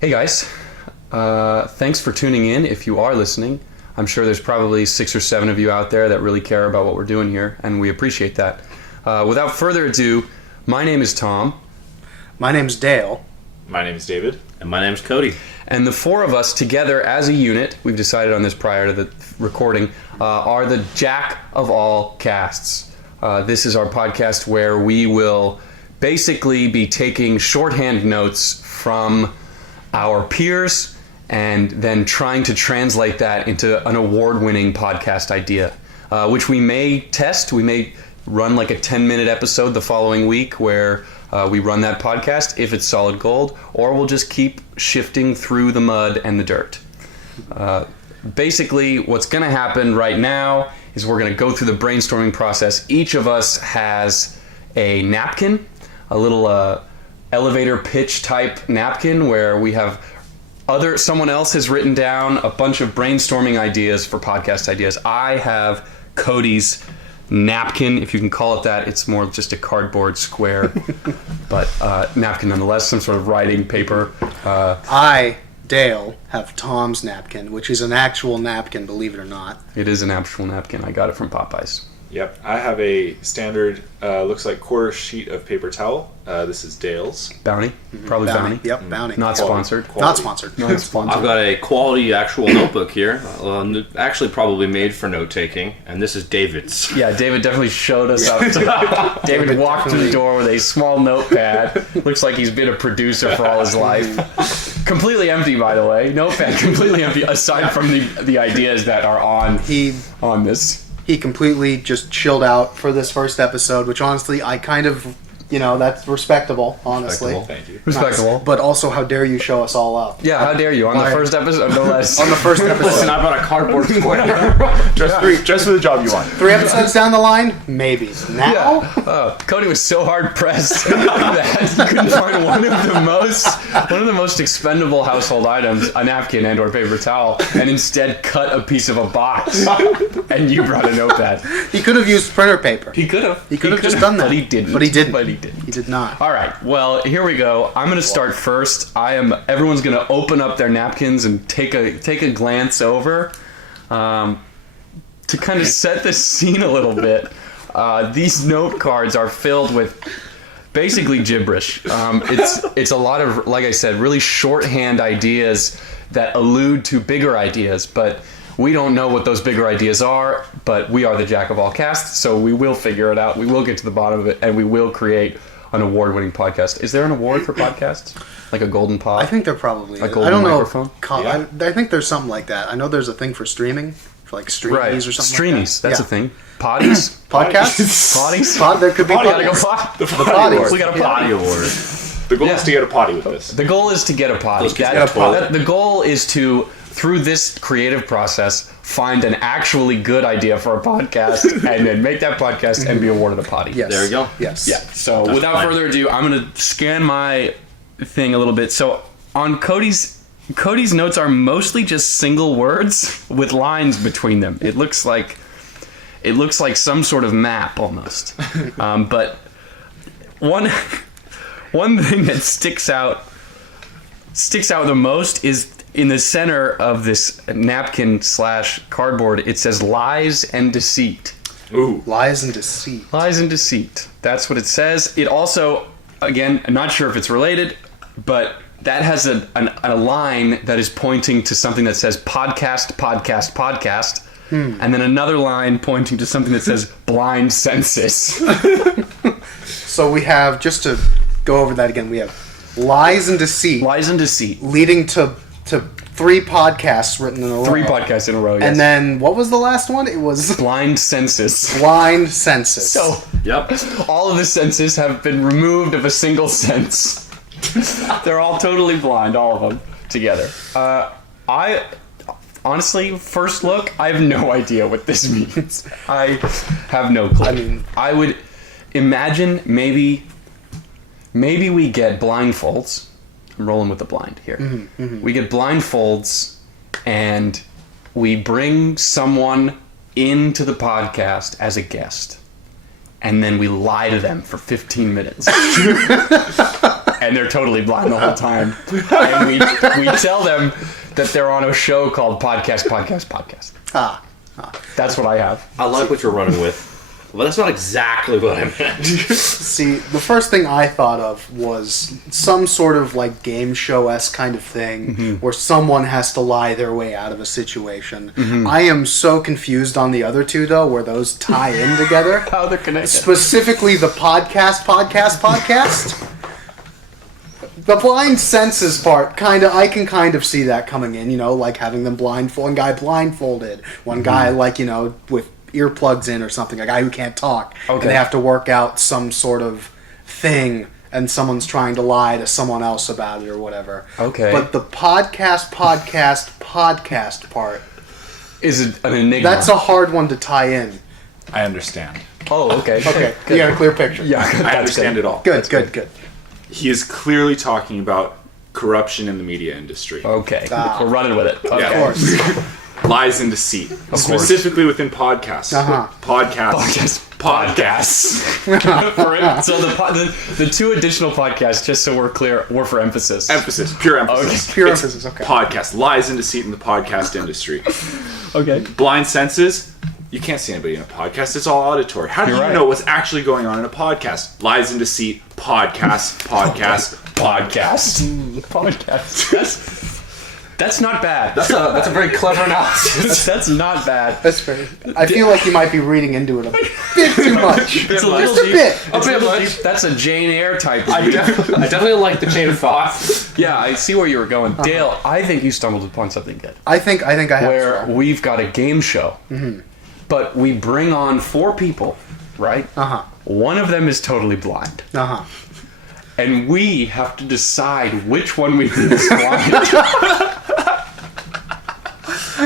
Hey guys, thanks for tuning in if you are listening. I'm sure there's probably 6 or 7 of you out there that really care about what we're doing here, and we appreciate that. Without further ado, my name is Tom. My name's Dale. My name is David. And my name's Cody. And the 4 of us together as a unit, we've decided on this prior to the recording, are the Jack of All Casts. This is our podcast where we will basically be taking shorthand notes from our peers and then trying to translate that into an award-winning podcast idea, which we may test. We may run like a 10-minute episode the following week where we run that podcast if it's solid gold, or we'll just keep shifting through the mud and the dirt. Basically, what's going to happen right now is we're going to go through the brainstorming process. Each of us has a napkin, a little elevator pitch type napkin where we have someone else has written down a bunch of brainstorming ideas for podcast ideas. I have Cody's napkin, if you can call it that. It's more just a cardboard square, but napkin nonetheless, some sort of writing paper. I, Dale, have Tom's napkin, which is an actual napkin, believe it or not. It is an actual napkin. I got it from Popeyes. Yep, I have a standard, looks like quarter sheet of paper towel. This is Dale's. Bounty? Probably Bounty. Yep, Bounty. Not sponsored. Not sponsored. Not sponsored. I've got a quality actual notebook here. Actually probably made for note-taking. And this is David's. Yeah, David definitely showed us up. David walked through the door with a small notepad. Looks like he's been a producer for all his life. Completely empty, by the way. Notepad completely empty, aside from the ideas that are on this. He completely just chilled out for this first episode, which honestly, I kind of, that's respectable, honestly. Thank you. Respectable. Nice. But also, how dare you show us all up? Yeah, how dare you? On the first episode, no less. On the first episode. Listen, I brought a cardboard square. Just for the job you want. 3 episodes down the line, maybe. Now? Yeah. Cody was so hard pressed that he couldn't find one of the most expendable household items, a napkin and or paper towel, and instead cut a piece of a box. And you brought a notepad. He could have used printer paper. He could have. He could have just done that. But he didn't. But he didn't. He did not. All right. Well, here we go. I'm going to start first. Everyone's going to open up their napkins and take a glance over to kind of set the scene a little bit. These note cards are filled with basically gibberish. It's a lot of, like I said, really shorthand ideas that allude to bigger ideas, but we don't know what those bigger ideas are, but we are the Jack of All Casts, so we will figure it out. We will get to the bottom of it, and we will create an award-winning podcast. Is there an award for podcasts? Like a golden pod? I think there probably is. A golden I don't microphone? know. I think there's something like that. I know there's a thing for streaming, for like streamies Right. or something Streamies, like that. that's a thing. Potties? Podcasts? Potties? There could be Gotta go podcasts. pot. The potty potty award. We got a Body potty. award. The goal Yeah. is to get a potty with this. The goal is to get a potty. Let's get a potty. The goal is to, through this creative process, find an actually good idea for a podcast and then make that podcast and be awarded a potty. Yes. There we go. Yes. Yeah. So That's without fine. further ado, I'm going to scan my thing a little bit. So on Cody's notes are mostly just single words with lines between them. It looks like some sort of map almost. But one thing that sticks out the most is in the center of this napkin / cardboard. It says lies and deceit. Ooh. Lies and deceit. Lies and deceit. That's what it says. It also, again, I'm not sure if it's related, but that has a line that is pointing to something that says podcast, podcast, podcast. And then another line pointing to something that says blind census. So we have, just to go over that again, we have lies and deceit Lies and deceit. leading to 3 podcasts written in a row. 3 podcasts in a row, yes. And then, what was the last one? It was blind census. blind census. So Yep. all of the senses have been removed of a single sense. They're all totally blind, all of them together. I honestly, first look, I have no idea what this means. I have no clue. I mean, I would imagine maybe we get blindfolds. I'm rolling with the blind here. We get blindfolds and we bring someone into the podcast as a guest. And then we lie to them for 15 minutes. and they're totally blind the whole time. And we tell them that they're on a show called Podcast. Ah. That's what I have. I like what you're running with. Well, that's not exactly what I meant. See, the first thing I thought of was some sort of like game show-esque kind of thing where someone has to lie their way out of a situation. I am so confused on the other two, though, where those tie in together. How they're connected. Specifically the podcast. The blind senses part, I can kind of see that coming in, like having them one guy blindfolded, one guy like, with earplugs in or something, a guy who can't talk, and they have to work out some sort of thing, and someone's trying to lie to someone else about it or whatever. Okay. But the podcast part, Is it an enigma? that's a hard one to tie in. I understand. Oh, okay. Okay, Good. you got a clear picture. Yeah, I understand it all. Good. He is clearly talking about corruption in the media industry. Okay. Ah. We're running with it. Okay. Yeah. Of course. Lies and deceit. course. Specifically within podcasts. Uh-huh. Podcasts. So the two additional podcasts, just so we're clear, were for emphasis. Emphasis. Pure emphasis. Okay. Pure It's emphasis, okay. Podcast. Lies and deceit in the podcast industry. Okay. Blind senses. You can't see anybody in a podcast. It's all auditory. How do You're you right. know what's actually going on in a podcast? Lies and deceit. Podcast. Podcast. That's not bad. That's a very clever analysis. That's not bad. That's fair. I feel like you might be reading into it a bit too much. It's a little Just a deep. bit. It's bit a little much. deep. That's a Jane Eyre type. I definitely like the chain of thought. Yeah, I see where you were going, Dale. I think you stumbled upon something good. I think I have. Where we've got a game show, but we bring on 4 people, right? One of them is totally blind, and we have to decide which one we think is blind.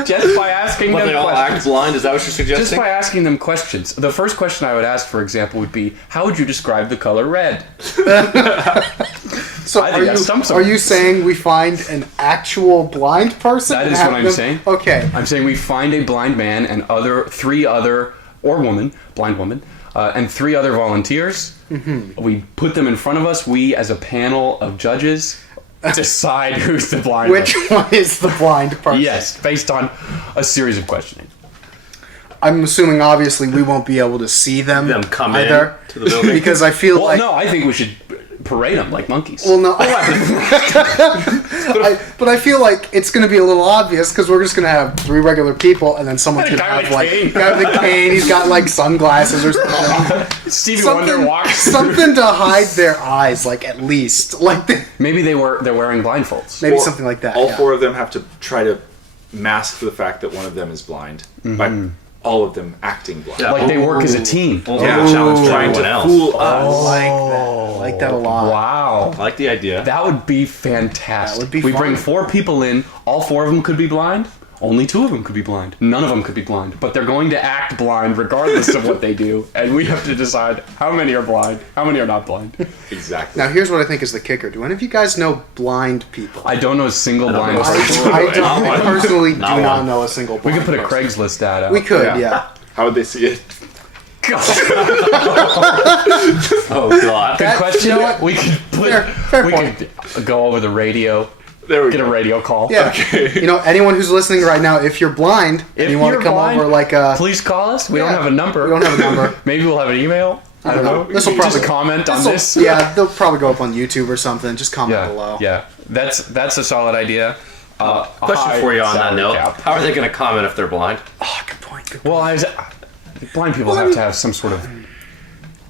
Just by asking But them they all questions. act blind. Is that what you're Just suggesting? by asking them questions. The first question I would ask, for example, would be, how would you describe the color red? So I think that's some sort are of- you saying we find an actual blind person? That and is have what I'm them- saying. Okay. I'm saying we find a blind man and 3 other, or woman, blind woman, and 3 other volunteers. We put them in front of us. We, as a panel of judges, decide who's the blind Which one. one is the blind person? Yes, based on a series of questioning. I'm assuming obviously we won't be able to see them. Them come either, in to the building. because I feel Well, like no, I think we should parade them like monkeys. Well, no. But I feel like it's going to be a little obvious because we're just going to have 3 regular people, and then someone's And a going to guy have with like a cane. guy with a cane. He's got like sunglasses or something. Stevie Wonder walks. something to hide their eyes, like at least Maybe they're wearing blindfolds. maybe Or something like that. All yeah. 4 of them have to try to mask the fact that one of them is blind by all of them acting blind. Yeah. Like they work as a team. Yeah, challenge for trying everyone to else. fool I us. like that. I like that a lot. Wow. I like the idea. That would be fantastic. That would be we bring fun. 4 people in. All 4 of them could be blind. Only 2 of them could be blind. None of them could be blind. But they're going to act blind regardless of what they do. And we have to decide how many are blind, how many are not blind. Exactly. Now here's what I think is the kicker. Do any of you guys know blind people? I don't know a single blind know. person. I personally do Not not one. know a single We blind could put a person. Craigslist ad out. We could, yeah. How would they see it? Oh god. Good question. You know what? We could put. Fair we point. could go over the radio. There we Get a go. radio call. Yeah. You know, anyone who's listening right now, if you're blind and If you want you're to come blind, over like a... please call us. We Yeah. don't have a number. We don't have a number. Maybe we'll have an email. I don't know. This'll probably- Just comment on this'll- this. Yeah, they'll probably go up on YouTube or something. Just comment Yeah, below. yeah. That's a solid idea. Question high for you on that salary note. cap. How are they going to comment if they're blind? Oh, good point. Good point. Well, blind people have to have some sort of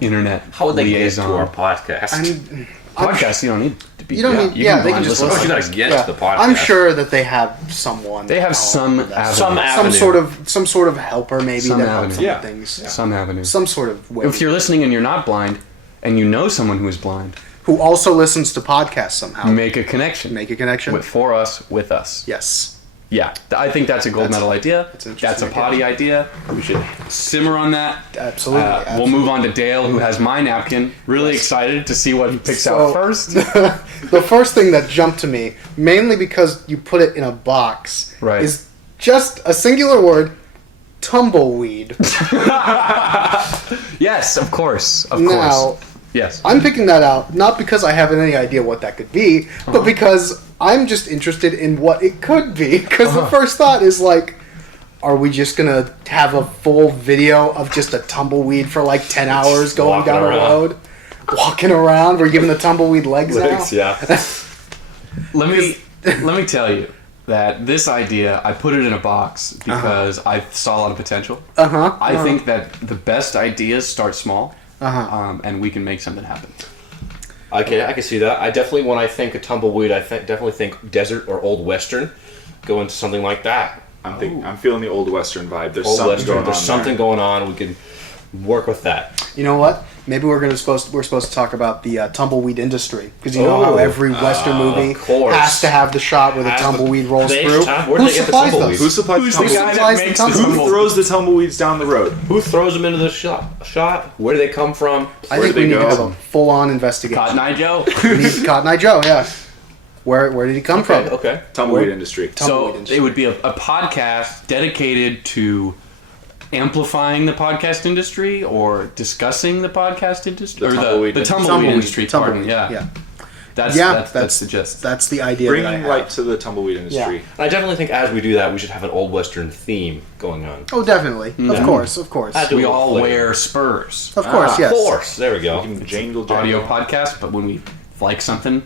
internet How would they liaison. get to our podcast? Podcast, you don't need to be. You don't need- yeah, they can blind just listen. Oh, you gotta get Yeah. to the podcast. I'm sure that they have someone. They have that some help with that. avenue. Some some avenue. sort of helper maybe Some that helps avenue. them Yeah. with things. Some avenue. Some sort of way. If you're listening and you're not blind, and you know someone who is blind, Who also listens to podcasts somehow. make a connection. Make a connection. For us, with us. Yes. Yeah, I think that's a gold medal idea. that's an That's a interesting potty idea. We should simmer on that. Absolutely. We'll absolutely. move on to Dale, who has my napkin. Really excited to see what he picks out first. The first thing that jumped to me, mainly because you put it in a box, Right. is just a singular word, tumbleweed. Yes, of course. Of Now, course. Yes. I'm picking that out not because I have any idea what that could be, but because I'm just interested in what it could be. Because the first thought is like, are we just gonna have a full video of just a tumbleweed for like 10 hours going Walking down a around. road, walking around? We're giving the tumbleweed legs now. Yeah. Let me tell you that this idea, I put it in a box because I saw a lot of potential. I think that the best ideas start small, and we can make something happen. Okay, I can see that. I definitely, when I think of tumbleweed, definitely think desert or old western. Go into something like that. I'm feeling the old western vibe. There's Old something western. going on. There's something there. going on. We can work with that. You know what? Maybe we're supposed to talk about the tumbleweed industry, because you know how every Western movie of course. has to have the shot where the tumbleweed rolls They- through. where do Who they get the supplies tumbleweeds? Who those? supplies Who's the the guy tumbleweeds? that supplies the makes the tumbleweed? Who throws the tumbleweeds down the road? Who throws them into the shot? Where do they come from? I Where think do we they need to go? have a full-on investigation. Cotton Eye Joe. We need Cotton Eye Joe, yeah. Where did he come from? Okay. Tumbleweed Where- industry. So Tumbleweed industry. it would be a podcast dedicated to amplifying the podcast industry or discussing the podcast industry, The or tumbleweed the industry. tumbleweed industry. Pardon, Tumbleweed, yeah. yeah. That's the gist. That's the idea. that I Bringing have. light to the tumbleweed industry. And I definitely think as we do that, we should have an old western theme going on. Oh, definitely. Of course. I do. We a all flavor. wear spurs. Of course, yes. Of course. There we go. You can jangle, Audio jangle. podcast, but when we like something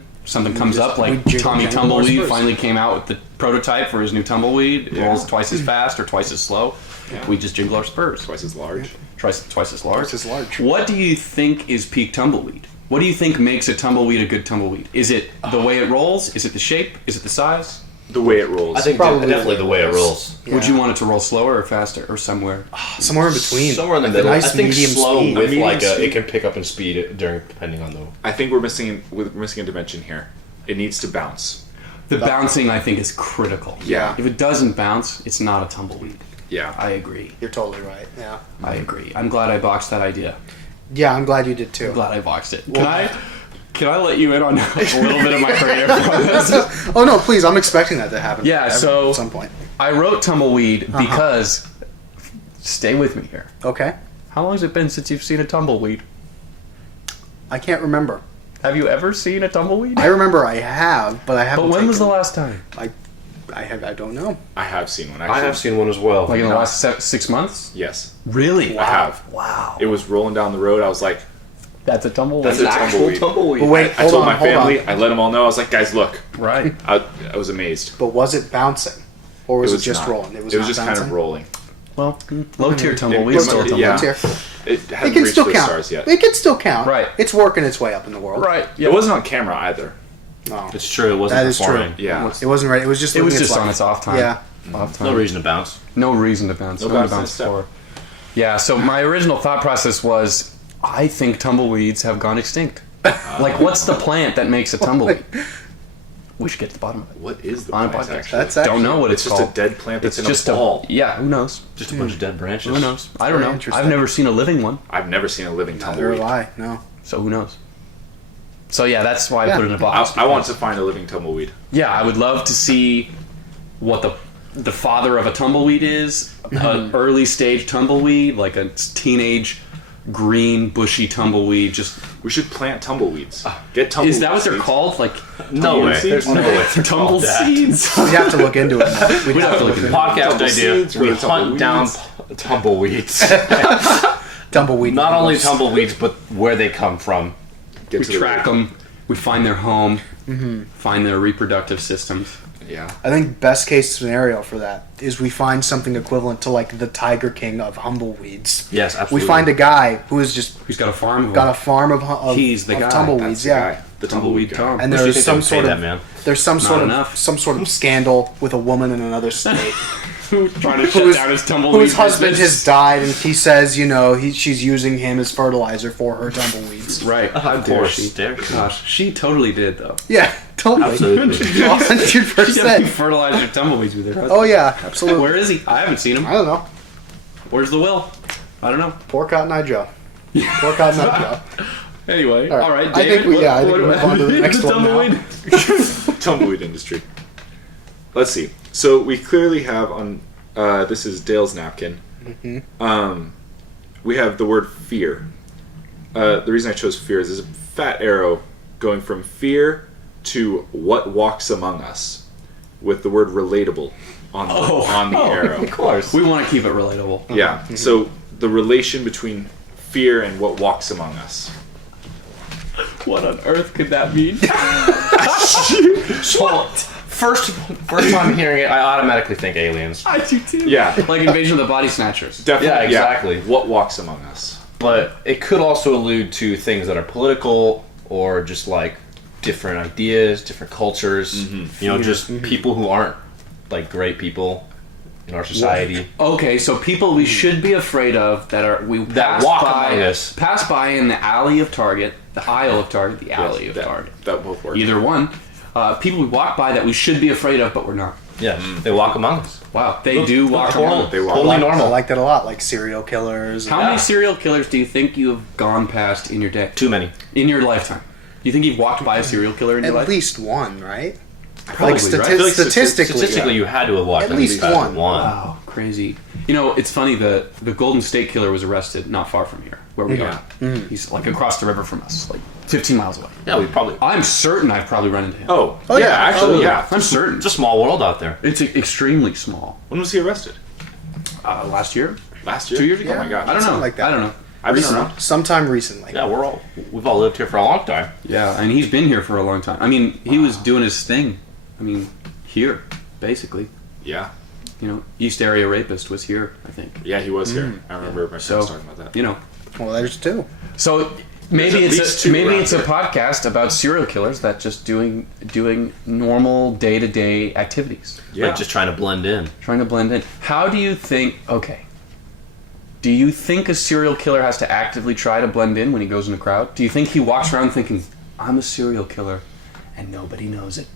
comes up, we like jiggle Tommy jangle Tumbleweed more spurs. finally came out with the prototype for his new tumbleweed. It Yeah. rolls twice as fast or twice as slow. Yeah. We just jingle our spurs. Twice as large. Twice as large. Twice as large. What do you think is peak tumbleweed? What do you think makes a tumbleweed a good tumbleweed? Is it the way it rolls? Is it the shape? Is it the size? The way it rolls. I think Probably definitely the way it rolls. Would you want it to roll slower or faster or somewhere? Somewhere in between. Somewhere in the Like a middle. nice I think medium slow speed. with Medium like speed. it can pick up in speed depending on the. I think we're missing a dimension here. It needs to bounce. The bouncing, I think, is critical. Yeah. If it doesn't bounce, it's not a tumbleweed. Yeah. I agree. You're totally right. Yeah. I agree. I'm glad I boxed that idea. Yeah, I'm glad you did too. Glad I boxed it. Can I let you in on a little bit of my creative process? Oh no, please! I'm expecting that to happen. Yeah, so- at some point. I wrote tumbleweed because, stay with me here. Okay. How long has it been since you've seen a tumbleweed? I can't remember. Have you ever seen a tumbleweed? I remember I have, but I haven't. But when was the taken- last time? I don't know. I have seen one. I Actually. have seen one as well. Like in the last 6 months? Yes. Really? I have. Wow. It was rolling down the road. I was like, That's a tumbleweed. That's an a actual tumbleweed. tumbleweed. But wait, I hold told on, my hold family. on. I let them all know. I was like, guys, look. Right. I was amazed. But was it bouncing, or was it, just not. rolling? It was not just kind of bouncing? rolling. Well, low tier tumbleweed. It- Still a tumbleweed. yeah. Tier. It It hadn't can reached still those count. stars yet. It can still count. Right. It's working its way up in the world. Right. It wasn't on camera either. No. It's true. It wasn't That is true. performing. Yeah. It wasn't right. It was just. It was living just life. on its off time. Yeah. Off time. No reason to bounce. No reason to bounce. No No bounce, bounce step. for. Yeah, so my original thought process was I think tumbleweeds have gone extinct. Like, what's the plant that makes a tumbleweed? We should get to the bottom of it. What is the On a plant, podcast. actually? That's actually. Don't know what It's it's, just called. a dead plant that's It's in just a ball. Yeah, who knows? Just a bunch of dead branches. Who knows? I don't Very know. interesting. I've never seen a living one, I've never seen a living Neither tumbleweed. have I. No. so who knows? So yeah, that's why I Yeah. put it in a box. I want to find a living tumbleweed. Yeah, I would love to see what the father of a tumbleweed is. An early stage tumbleweed, like a teenage green bushy tumbleweed. Just We should plant tumbleweeds. Get tumbleweeds. is that what they're called? Like No way. seeds? There's no way. it's tumble called that. seeds? We'd have to look into it. We'd have to look into it. Podcast Tumble idea. seeds for We the hunt down tumbleweeds. tumbleweeds. Tumbleweed. Not only numbers. tumbleweeds, but where they come from. Get We to the track root. them. We find their home. Find their reproductive systems. Yeah. I think best case scenario for that is we find something equivalent to like the Tiger King of humbleweeds. Yes, We absolutely. find a guy who has just Who's got a farm? of got them. a farm of He's the guy. That's tumbleweeds. the Yeah. guy. The tumbleweed guy. Tom. And What do you there's think some they would sort pay of that man? there's some sort enough. of some sort of scandal with a woman in another state Who trying to shut whose, down his tumbleweed whose husband business. has died, and he says, you know, she's using him as fertilizer for her tumbleweeds. Right. How Of dare course, she? dare she. Gosh, she totally did though. Yeah, totally, Absolutely. 100%. She definitely fertilized her tumbleweeds with her husband. Oh yeah, absolutely. Where is he? I haven't seen him. I don't know. Where's the will? I don't know. Poor Cotton Eye Joe. Poor Cotton Eye Joe. Anyway, All right. all right. I think David, we- yeah, I think we move on to the next the one now. tumbleweed. Tumbleweed industry. Let's see. So we clearly have on. This is Dale's napkin. We have the word fear. the reason I chose fear is there's a fat arrow going from fear to what walks among us, with the word relatable on the arrow. Of course. We want to keep it relatable. Yeah. So the relation between fear and what walks among us. What on earth could that mean? So, first time hearing it, I automatically think aliens. I do too. Yeah. Like Invasion of the Body Snatchers. Definitely. Yeah, exactly. What walks among us? But it could also allude to things that are political or just like different ideas, different cultures. You know, just people who aren't like great people in our society. Okay, so people we should be afraid of That walk among us. pass by in the alley of Target, the aisle of Target, the alley of that, Target. That both work. Either one. People we walk by that we should be afraid of, but we're not. Yeah, they walk among us. Wow, they do walk around. They walk Totally I normal. liked it a lot, like serial killers. How many serial killers do you think you have gone past in your day? Too many. In your lifetime? Do you think you've walked by a serial killer in your At life? least one, right? Probably, Like right? I feel like Statistically, you had to have walked At least one. Wow, crazy. You know, it's funny, the Golden State Killer was arrested not far from here, where we are. He's like across the river from us, like 15 miles away. Yeah, we probably. I'm certain I've probably run into him. Oh, Oh, yeah, yeah. actually, Oh, yeah. I'm certain. It's a small world out there. It's extremely small. When was he arrested? Last year? Last year? 2 years ago? Oh my god. I don't know. Something like that. I don't know. I've been Recent- around. sometime recently. Yeah, we've all lived here for a long time. Yeah, and he's been here for a long time. I mean, he was doing his thing. I mean, here, basically. Yeah. You know, East Area Rapist was here, I think. Yeah, he was here. I remember my So, friends talking about that. you know. Well, there's two. So maybe There's at least it's two maybe around it's a here. podcast about serial killers that just doing normal day-to-day activities, Yeah. Like just trying to blend in. trying to blend in. How do you think? Okay. Do you think a serial killer has to actively try to blend in when he goes in a crowd? Do you think he walks around thinking, "I'm a serial killer," and nobody knows it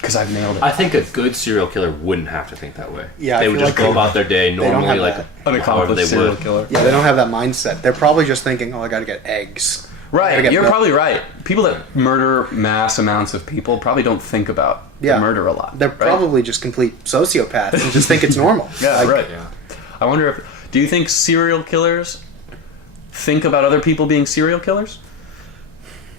because I've nailed it? I think a good serial killer wouldn't have to think that way. Yeah, I they would feel just like go they- about their day don't normally, have like that. An however accomplished they serial would. killer. Yeah, they don't have that mindset. They're probably just thinking, "Oh, I got to get eggs." I gotta Right, get you're milk. probably right. People that murder mass amounts of people probably don't think about the Yeah. murder a lot. They're right? probably just complete sociopaths and just think it's normal. Yeah, Like, right. Yeah. I wonder if. Do you think serial killers think about other people being serial killers?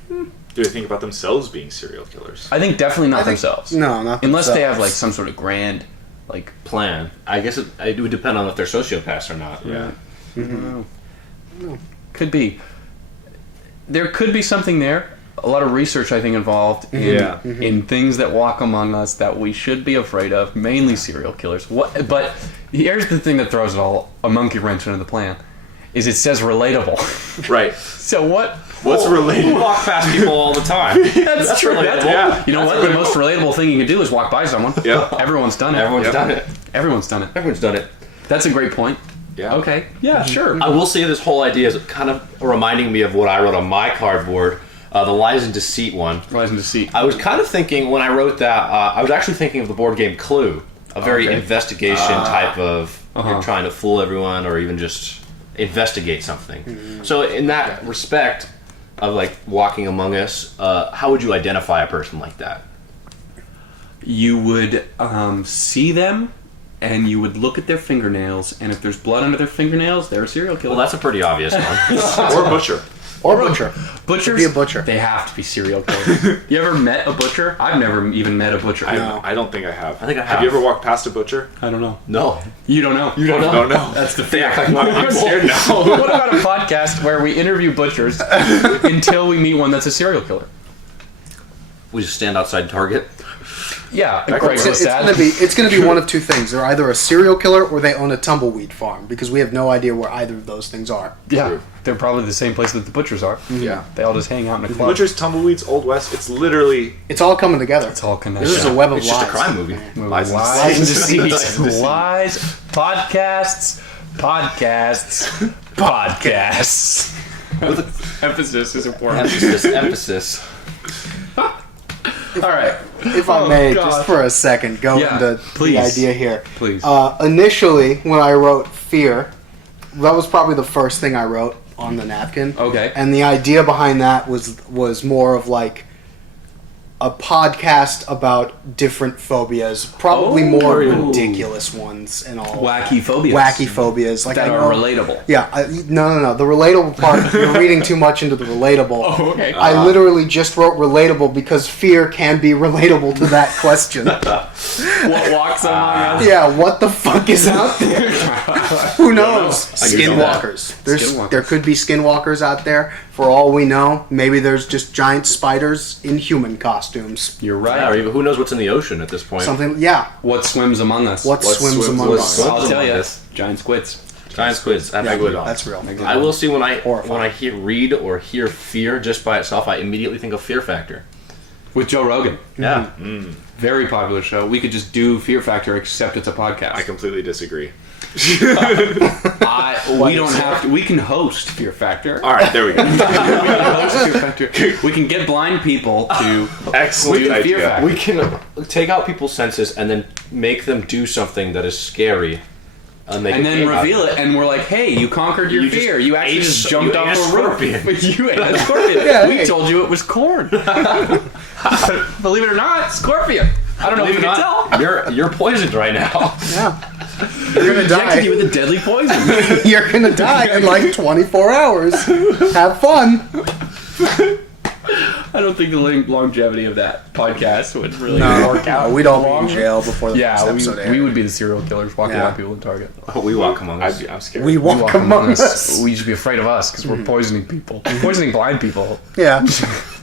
Do they think about themselves being serial killers? I think definitely not I think- themselves. No, not Unless they have themselves. like some sort of grand, like. Plan. I guess it would depend on if they're sociopaths or not. Yeah. I don't know. Could be. There could be something there. A lot of research, I think, involved in Yeah. in things that walk among us that we should be afraid of. Mainly serial killers. What? But here's the thing that throws it all a monkey wrench into the plan. Is it says relatable. Right. So what? What's We related? walk past people all the time. That's true. relatable. Yeah. You know what? The most relatable thing you can do is walk by someone. Yeah. Everyone's done it. Everyone's Yep. done it. Everyone's done it. Everyone's done it. That's a great point. Yeah. Okay. Yeah, sure. I will say this whole idea is kind of reminding me of what I wrote on my cardboard, the lies and deceit one. Rise and deceit. I was kind of thinking when I wrote that, I was actually thinking of the board game Clue, a very Okay. investigation type of Uh-huh. you're trying to fool everyone or even just investigate something. So in that respect of like walking among us, how would you identify a person like that? You would see them, and you would look at their fingernails, and if there's blood under their fingernails, they're a serial killer. Well, that's a pretty obvious one. Or butcher. or butcher. Butchers. Be a butcher. They have to be serial killers. You ever met a butcher? I've never even met a butcher. I don't think I have. I think I Have you have. ever walked past a butcher? I don't know. No, You don't know. you don't know. Don't know. That's the They thing. act like I'm scared now. What about a podcast where we interview butchers until we meet one that's a serial killer? We just stand outside Target. Yeah, That could Craigslist ad. It's gonna be one of two things. They're either a serial killer or they own a tumbleweed farm because we have no idea where either of those things are. Yeah, True. they're probably the same place that the butchers are. Yeah. They all just hang out in a club. Butchers, tumbleweeds, Old West. It's literally It's all coming together. It's all connected. This is a web of It's lies. just a crime movie. Lies, Lies and and deceit. Lies and deceit. Lies, podcasts, podcasts. Emphasis is important. Emphasis. All right. If I Oh, may, God. just for a second, go Yeah, into please. the idea here. Please. Initially, when I wrote fear, that was probably the first thing I wrote on the napkin. Okay. And the idea behind that was more of like a podcast about different phobias, probably more Ooh. ridiculous ones and all. Wacky phobias. Wacky phobias. Like that I are know- relatable. Yeah, no. The relatable part, you're reading too much into the relatable. Oh, okay. I literally just wrote relatable because fear can be relatable to that question. What walks among us? Yeah, what the fuck is out there? Who knows? I can see that. Skinwalkers. There's Skinwalkers. There could be skinwalkers out there. For all we know, maybe there's just giant spiders in human costumes. You're Yeah, or right. even who knows what's in the ocean at this point? Something, yeah. What swims among us? What swims among what us? swims I'll tell among you. us? Giant squids. Giant squids. Yeah, Megalodon. that's real. I will see when Horrifying. I read or hear fear just by itself, I immediately think of Fear Factor. With Joe Rogan. Yeah. Very popular show. We could just do Fear Factor, except it's a podcast. I completely disagree. We don't have to. We can host Fear Factor. All right, there we go. We can host Fear Factor. We can get blind people to Excellent do Fear idea. Factor. We can take out people's senses and then make them do something that is scary. And then reveal it, and we're like, "Hey, you conquered your You just fear. You actually ate just s- jumped you ate off a a scorpion." roof. You ate a scorpion. Yeah, We hey. told you it was corn. Believe it or not, scorpion. I don't know if you can tell. You're poisoned right now. Yeah. You're gonna Injected you die. with a deadly poison. You're gonna die in like 24 hours. Have fun. I don't think the longevity of that podcast would really No, work out. we'd all be in jail before the first Yeah, episode aired. we would be the serial killers walking Yeah. around people in Target. We walk among us. I'm scared. We walk among us. We should be afraid of us because we're poisoning people. Poisoning blind people. Yeah.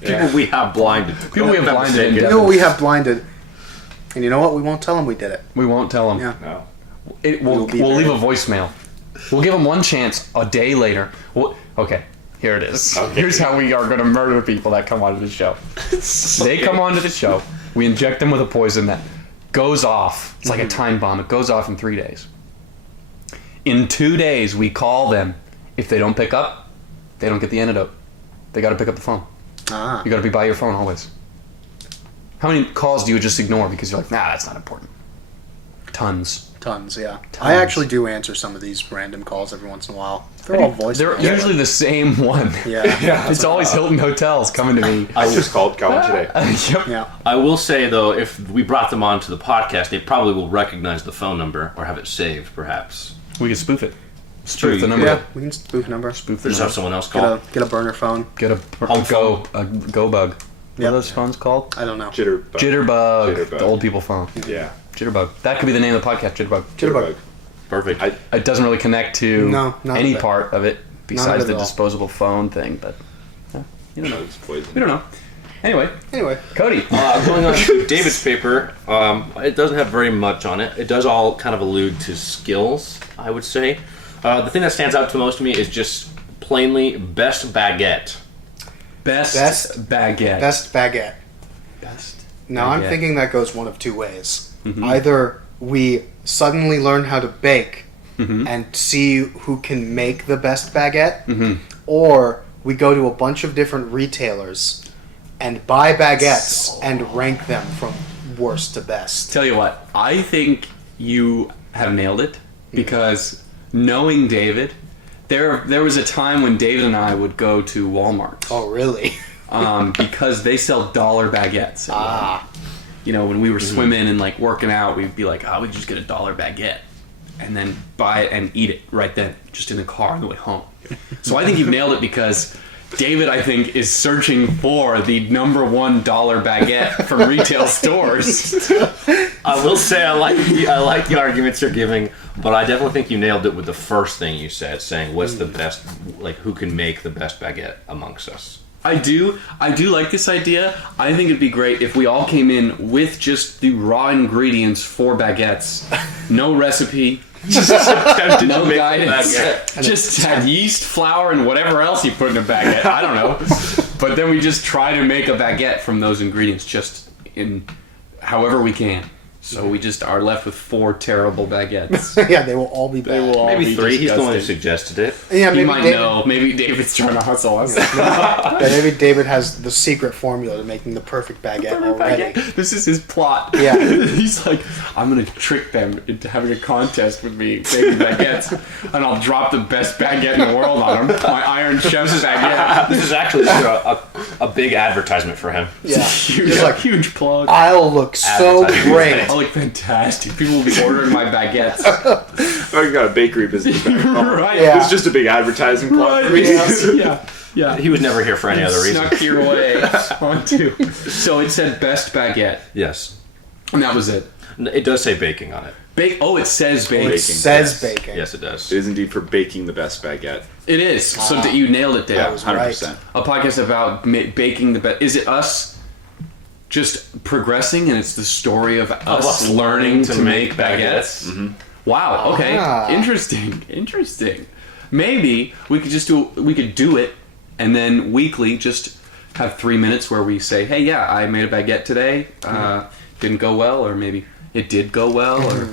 People we have blinded. People we have blinded. You know what we have blinded? And you know what? We won't tell them we did it. We won't tell them. Yeah. No. We'll be leave a there. voicemail. We'll give them one chance a day later. Okay, here it is. Okay. Here's how we are going to murder people that come onto the show. They come onto the show. We inject them with a poison that goes off. It's like a time bomb. It goes off in 3 days. In 2 days, we call them. If they don't pick up, they don't get the antidote. They got to pick up the phone. Ah. You got to be by your phone always. How many calls do you just ignore because you're like, nah, that's not important? Tons. Tons, yeah. I actually do answer some of these random calls every once in a while. They're all voice. They're usually the same one. Yeah. It's always Hilton Hotels coming to me. I just called Colin today. Yep. Yeah. I will say though, if we brought them onto the podcast, they probably will recognize the phone number or have it saved, perhaps. We could spoof it. True, Spoof the you number. Yeah. We can spoof number. Spoof the Just have number. someone else call. Get a burner phone. Get a Home go bug. What Yep. are those phones called? I don't know. Jitterbug. Jitterbug. Jitterbug. The old people phone. Yeah. Jitterbug. That could be the name of the podcast. Jitterbug. Jitterbug. Perfect. I- It doesn't really connect to No, none any of it. part of it besides None of it the at all. disposable phone thing, but you don't know. It's poison. We don't know. Anyway, Anyway. Cody. Going on to David's paper, it doesn't have very much on it. It does all kind of allude to skills, I would say. The thing that stands out to most to me is just plainly best baguette. Best baguette. Best baguette. Best. Now I'm Baguette. thinking that goes one of two ways. Either we suddenly learn how to bake and see who can make the best baguette, or we go to a bunch of different retailers and buy baguettes and rank them from worst to best. Tell you what, I think you have nailed it because knowing David, there was a time when David and I would go to Walmart Oh, really? because they sell dollar baguettes. Ah. You know, when we were swimming and like working out, we'd be like, "Oh, we just get a dollar baguette," and then buy it and eat it right then, just in the car on the way home. So I think you've nailed it because David, I think, is searching for the number $1 baguette from retail stores. I will say I like the arguments you're giving, but I definitely think you nailed it with the first thing you said, saying what's the best, like who can make the best baguette amongst us. I do like this idea. I think it'd be great if we all came in with just the raw ingredients for baguettes, no recipe, Attempted no to make a guidance. baguette. Just had yeast, flour, and whatever else you put in a baguette. I don't know. But then we just try to make a baguette from those ingredients, just in however we can. So we just are left with 4 terrible baguettes. Yeah, they will all be bad. will all Maybe be 3. He's the one who disgusting. suggested it. Yeah, He maybe might David, know. Maybe David's trying to hustle us. yeah, maybe David has the secret formula to making the perfect baguette already. This is his plot. Yeah. He's like, I'm gonna trick them into having a contest with me making baguettes, and I'll drop the best baguette in the world on him. My Iron Chef's baguette. This is actually a big advertisement for him. Yeah, Huge, Just like, huge plug. I'll look so Advertising. great. I look fantastic. People will be ordering my baguettes. Oh, you got a bakery business back home. Right. Yeah. It's just a big advertising plot for me. Yeah. Yeah. He was never here for any other reason. Snuck your way onto. So it said best baguette, Yes. and that was it. It does say baking on it. Oh, it says bacon. It Baking, says yes. bacon. Yes, it does. It is indeed for baking the best baguette. It is. So you nailed it, Dave. That was right. 100%. A podcast about baking the best. Is it us just progressing, and it's the story of us learning to make baguettes? Mm-hmm. Wow. Okay. Ah. Interesting. Maybe we could do it, and then weekly just have 3 minutes where we say, "Hey, yeah, I made a baguette today. Didn't go well, or maybe it did go well, or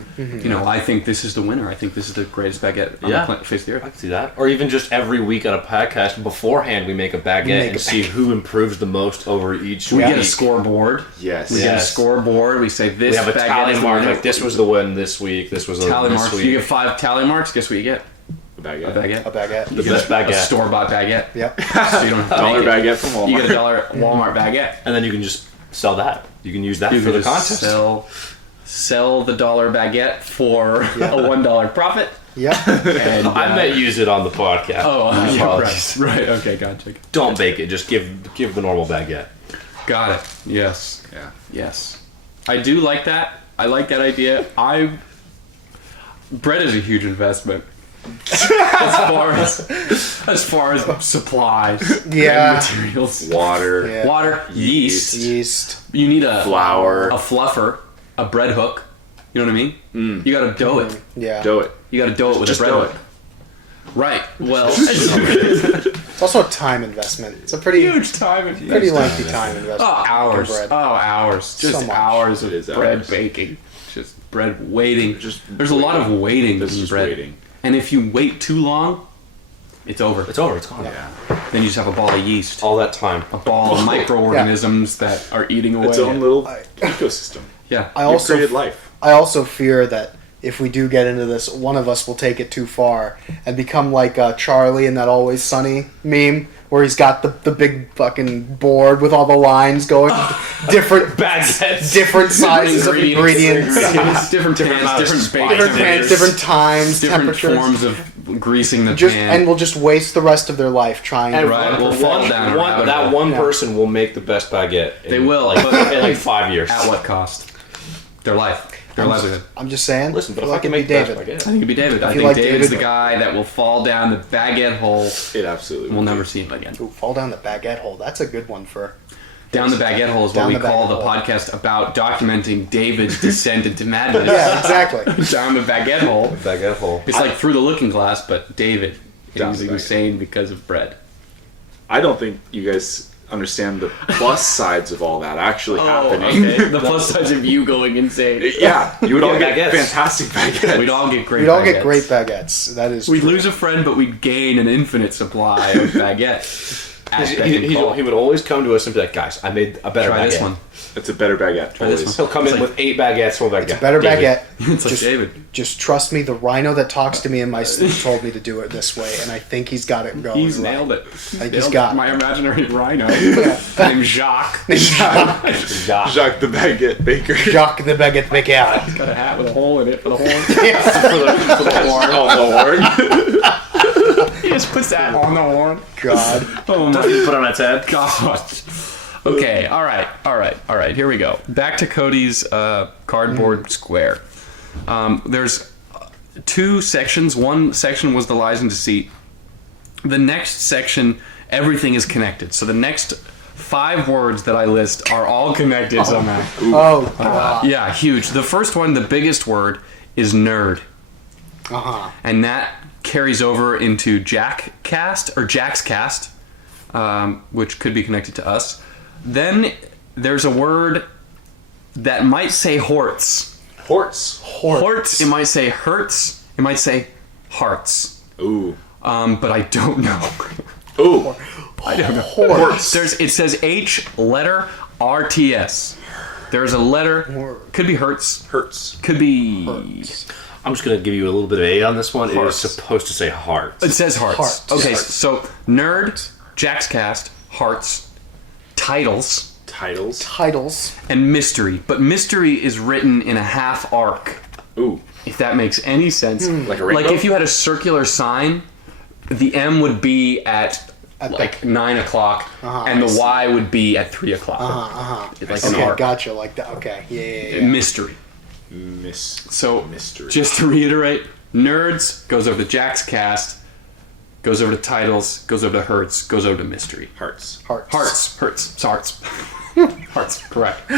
I think this is the winner. I think this is the greatest baguette on Yeah. the face of the I earth." can see that. Or even just every week on a podcast beforehand, we make a baguette Make and a see who improves the most over each We week. get a scoreboard. Yes. We get a Yes. scoreboard. We say this. We have a baguette tally is the mark. winner. Like this was the win this week. This was the Tally this marks. week. You get 5 tally marks. Guess what you get? A baguette. A baguette. A baguette. the best A baguette. store-bought baguette. Yep. So you don't have to Dollar make it. baguette from Walmart. You get a $1 Walmart baguette. And then you can just sell that. You can use that You for can the just contest. sell the $1 baguette for a $1 profit. Yep. And, I meant use it on the podcast. Oh, My yeah, apologies. right. Okay, gotcha. Don't bake it. Just give the normal baguette. Got it. Yes. Yeah. Yes. I do like that. I like that idea. Bread is a huge investment. as far as supplies Yeah. and materials. Water. Yeah. Water, yeast. Yeast. You need a Flour. a fluffer, a bread hook. You know what I mean? You got to dough it. Yeah. Dough it. You got to dough it with Just a bread dough hook. Right. Well, It's also a time investment. It's a pretty time. pretty lengthy time investment. Oh, hours. Bread. Oh, hours. Just So much. hours of It is bread hours. baking. Just bread waiting. Just There's a lot of waiting That's in just bread. waiting. And if you wait too long, it's over. It's over. It's gone. Yeah. Then you just have a ball of yeast. All that time. A ball of microorganisms that are eating away. Its own little I- ecosystem. Yeah. I You've also created life. I also fear that if we do get into this, one of us will take it too far and become like Charlie in that Always Sunny meme, where he's got the big fucking board with all the lines going, different Baguettes. different sizes of ingredients, different pans, different spices. bacon, different pans, different times, different temperatures. forms of greasing the Just pan. and we'll just waste the rest of their life trying. And to Right, we'll fall down a rabbit that hole. one Yeah. person will make the best baguette. They will, Like, but in like 5 years. at what cost? Their life. Their livelihood. I'm just saying. Listen, but I if feel I like can it'd make be the best David. I baguette. think it'd be David. I feel think like David's David- the guy that will fall down the baguette hole. It absolutely. We'll would never be. see him again. Ooh, fall down the baguette hole. That's a good one for. Down the baguette hole is what Down we the call the baguette hole. podcast about documenting David's descent into madness. Yeah, exactly. Down the baguette hole. Baguette hole. It's like through the looking glass, but David Down is the baguette. insane because of bread. I don't think you guys understand the plus sides of all that actually happening. okay. The plus sides of you going insane. Yeah, you would all Yeah, get baguettes. fantastic baguettes. We'd all get great We'd all baguettes. get great baguettes. That is. We'd true. lose a friend, but we'd gain an infinite supply of baguette. At He, beck and he, call. he would always come to us and be like, guys, I made a better Try baguette. this one. It's a better baguette. Try this always. He'll come It's in like- with 8 baguettes. We'll be like, It's a better David. baguette. It's like Just- David. Just trust me, the rhino that talks to me in my sleep told me to do it this way, and I think he's got it going. He's right. nailed it. think he's got it. my imaginary rhino named Jacques. Jacques. Jacques the baguette baker. Jacques the baguette maker. Got a hat with a hole in it for the horn. for the horn. Oh, the horn. He just puts that on the horn. God. Oh my Put on its head. gosh. Okay, all right. Here we go. Back to Cody's cardboard square. There's 2 sections. One section was the lies and deceit. The next section, everything is connected. So the next 5 words that I list are all connected somehow. Oh, God. Yeah, huge. The first one, the biggest word, is nerd. Uh-huh. And that carries over into Jack's Cast, which could be connected to us. Then there's a word that might say horts. Horts. Horts. It might say hurts. It might say hearts. Ooh. But I don't know. Ooh. I don't know. Horts. It says H letter RTS. There's a letter. Could be hurts. Hurts. Could be. I'm just going to give you a little bit of A on this one. Hearts. It is supposed to say hearts. It says hearts. Hearts. Okay, Hearts. so nerd, Jack's Cast, hearts, titles, Titles. and mystery. But mystery is written in a half arc. Ooh. If that makes any sense. Like a rainbow? Like if you had a circular sign, the M would be at At like 9 o'clock, and I the see. Y would be at 3 o'clock. Like an Okay, arc. gotcha. Like that. Okay. Yeah. Mystery. So, Mystery. just to reiterate, nerds goes over to Jack's Cast, goes over to titles, goes over to hurts, goes over to mystery. Hearts. Hearts. Hearts. Hearts, correct.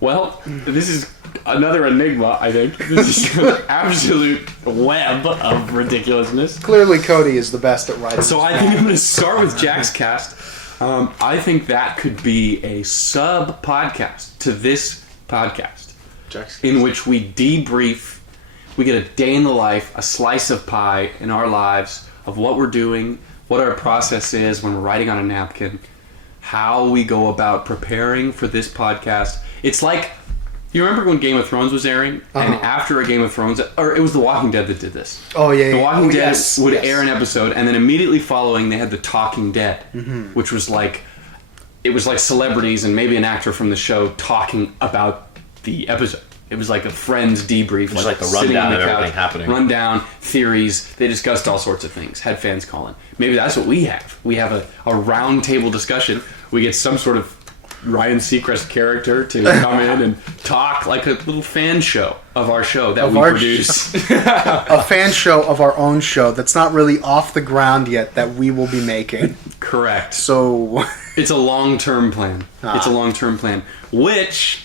Well, this is another enigma, I think. This is an absolute web of ridiculousness. Clearly, Cody is the best at writing. So I think I'm going to start with Jack's Cast. I think that could be a sub-podcast to this podcast, Jack's in which we debrief, we get a day in the life, a slice of pie in our lives of what we're doing, what our process is when we're writing on a napkin, how we go about preparing for this podcast. It's like, you remember when Game of Thrones was airing? And after a Game of Thrones, or it was The Walking Dead that did this. Oh yeah. The Walking Dead yes, would yes. air an episode, and then immediately following, they had The Talking Dead, which was like, it was like celebrities and maybe an actor from the show talking about the episode. It was like a friend's debrief, Just like the sitting rundown on the of couch, everything happening. rundown, theories. They discussed all sorts of things. Had fans calling. Maybe that's what we have. We have a round table discussion. We get some sort of Ryan Seacrest character to come in and talk like a little fan show of our show that we our produce. A fan show of our own show that's not really off the ground yet that we will be making. Correct. So It's a long-term plan. It's a long-term plan, which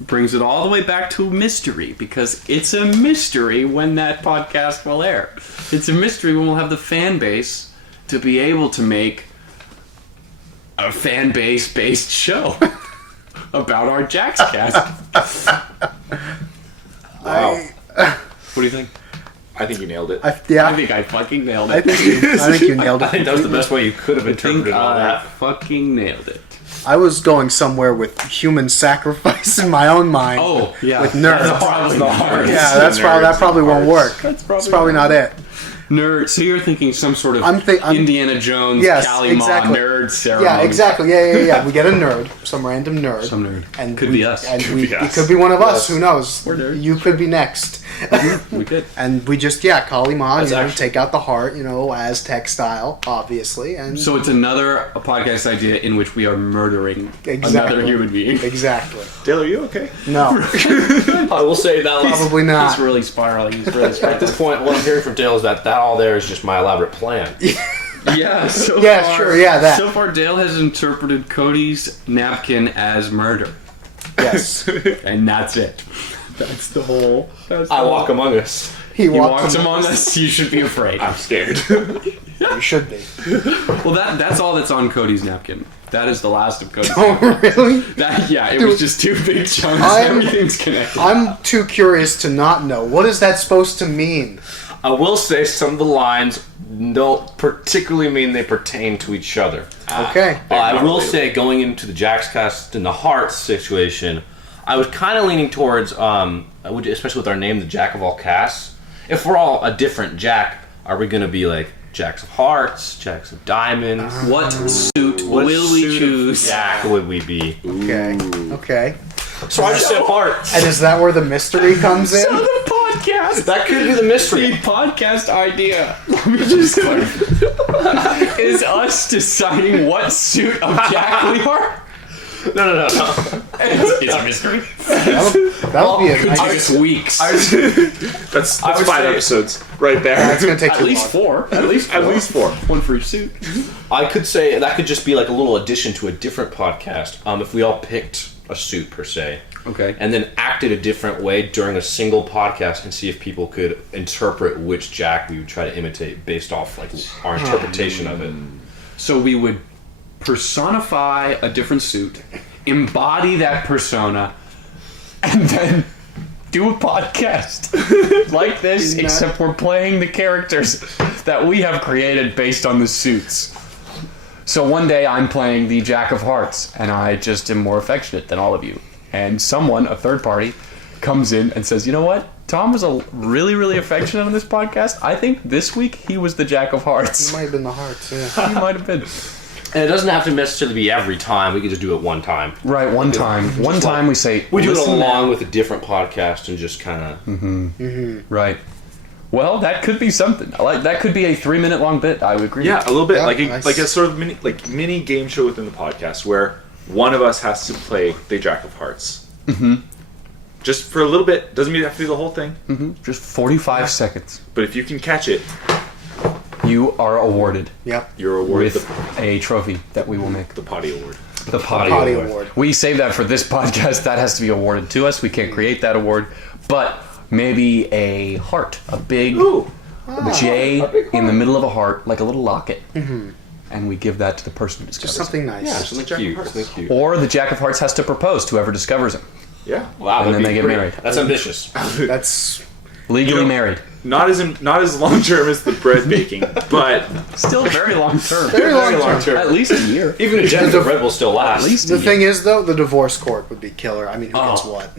brings it all the way back to mystery, because it's a mystery when that podcast will air. It's a mystery when we'll have the fan base to be able to make a fan base based show about our Jack's Cast. Wow. What do you think? I think you nailed it. I yeah, think I fucking nailed I it. think you nailed I think it. that was the best way you could have I think interpreted all I that. fucking nailed it. I was going somewhere with human sacrifice in my own mind. Oh, yeah. With nerds. That's probably the hardest. Yeah, that's probably won't work. That's probably not it. Nerd. So you're thinking some sort of I'm Indiana Jones, Yes, Kali exactly. Ma nerd ceremony. Yeah, exactly. Yeah. We get a nerd, some random nerd. Some nerd. And Could we- be us. And Could we, be it us. could be one of us. Yes. Who knows? We're nerds. You could be next. We could. And we just, Kali Ma, That's actually- take out the heart, Aztec style, obviously. And So it's a podcast idea in which we are murdering Exactly. another human being. exactly. Dale, are you okay? No, I will say that probably not. He's really spiraling. He's really At spiraling. this point, what I'm hearing from Dale is that all there is just my elaborate plan. Yeah. So Yeah, far, sure, yeah, that. So far, Dale has interpreted Cody's napkin as murder, Yes. and that's it. That's the whole. I walk among us. He He walks walks among us. You should be afraid. I'm scared. You should be. Well, that's all that's on Cody's napkin. That is the last of Cody's. Oh, really? It was just two big chunks. I'm- Everything's connected. I'm too curious to not know. What is that supposed to mean? I will say some of the lines don't particularly mean they pertain to each other. Okay. I not will relatable. say, going into the Jack's Cast and the Hearts situation, I was kind of leaning towards, especially with our name, the Jack of all casts. If we're all a different Jack, are we going to be like Jacks of Hearts, Jacks of Diamonds? What suit What will we suit of choose? Jack would we be? Okay. Okay. So I just said Hearts. And is that where the mystery comes in? The podcast. That could be the mystery. The podcast idea. Let me just clarify. Is us deciding what suit of Jack we are? No. It's a mystery. That would be a Could nice. take us weeks. That's would 5 say- episodes right there. That's gonna take At too least long. four. At least At least 4. one for each suit. I could say that could just be like a little addition to a different podcast. If we all picked a suit per se, Okay. and then acted a different way during a single podcast, and see if people could interpret which Jack we would try to imitate based off like our interpretation of it. So we would personify a different suit, embody that persona, and then do a podcast like this, except we're playing the characters that we have created based on the suits. So one day I'm playing the Jack of Hearts, and I just am more affectionate than all of you. And someone, a third party, comes in and says, you know what? Tom was really, really affectionate on this podcast. I think this week he was the Jack of Hearts. It might have been the Hearts, yeah. He might have been. And it doesn't have to necessarily be every time. We can just do it one time. Right, one time. One time we say... We do it "Listen along now." with a different podcast and just kind of... Right. Well, that could be something. That could be a 3-minute long bit. I would agree. Yeah, a little bit Yeah, like nice. a sort of mini game show within the podcast where one of us has to play the Jack of Hearts. Mm-hmm. Just for a little bit. Doesn't mean you have to do the whole thing. Just 45 seconds. But if you can catch it, You are awarded Yep. you're awarded with a trophy that we will make. the Potty Award. The Potty Potty Award. Award. We save that for this podcast. That has to be awarded to us. We can't create that award. But maybe a heart. A big Ooh. J a big in the middle of a heart, like a little locket. And we give that to the person who discovers Just something nice. Yeah. Something Jack of cute. Hearts. Something cute. it. Or the Jack of Hearts has to propose to whoever discovers him. Yeah. Wow, And then that'd they be get great. married. That's ambitious. That's Legally You know- married. Not as long term as the bread baking, but Still very long term. very long term. At least a year. Even a gingerbread bread will still last. At least The a year. thing is, though, the divorce court would be killer. I mean, who gets Oh. what?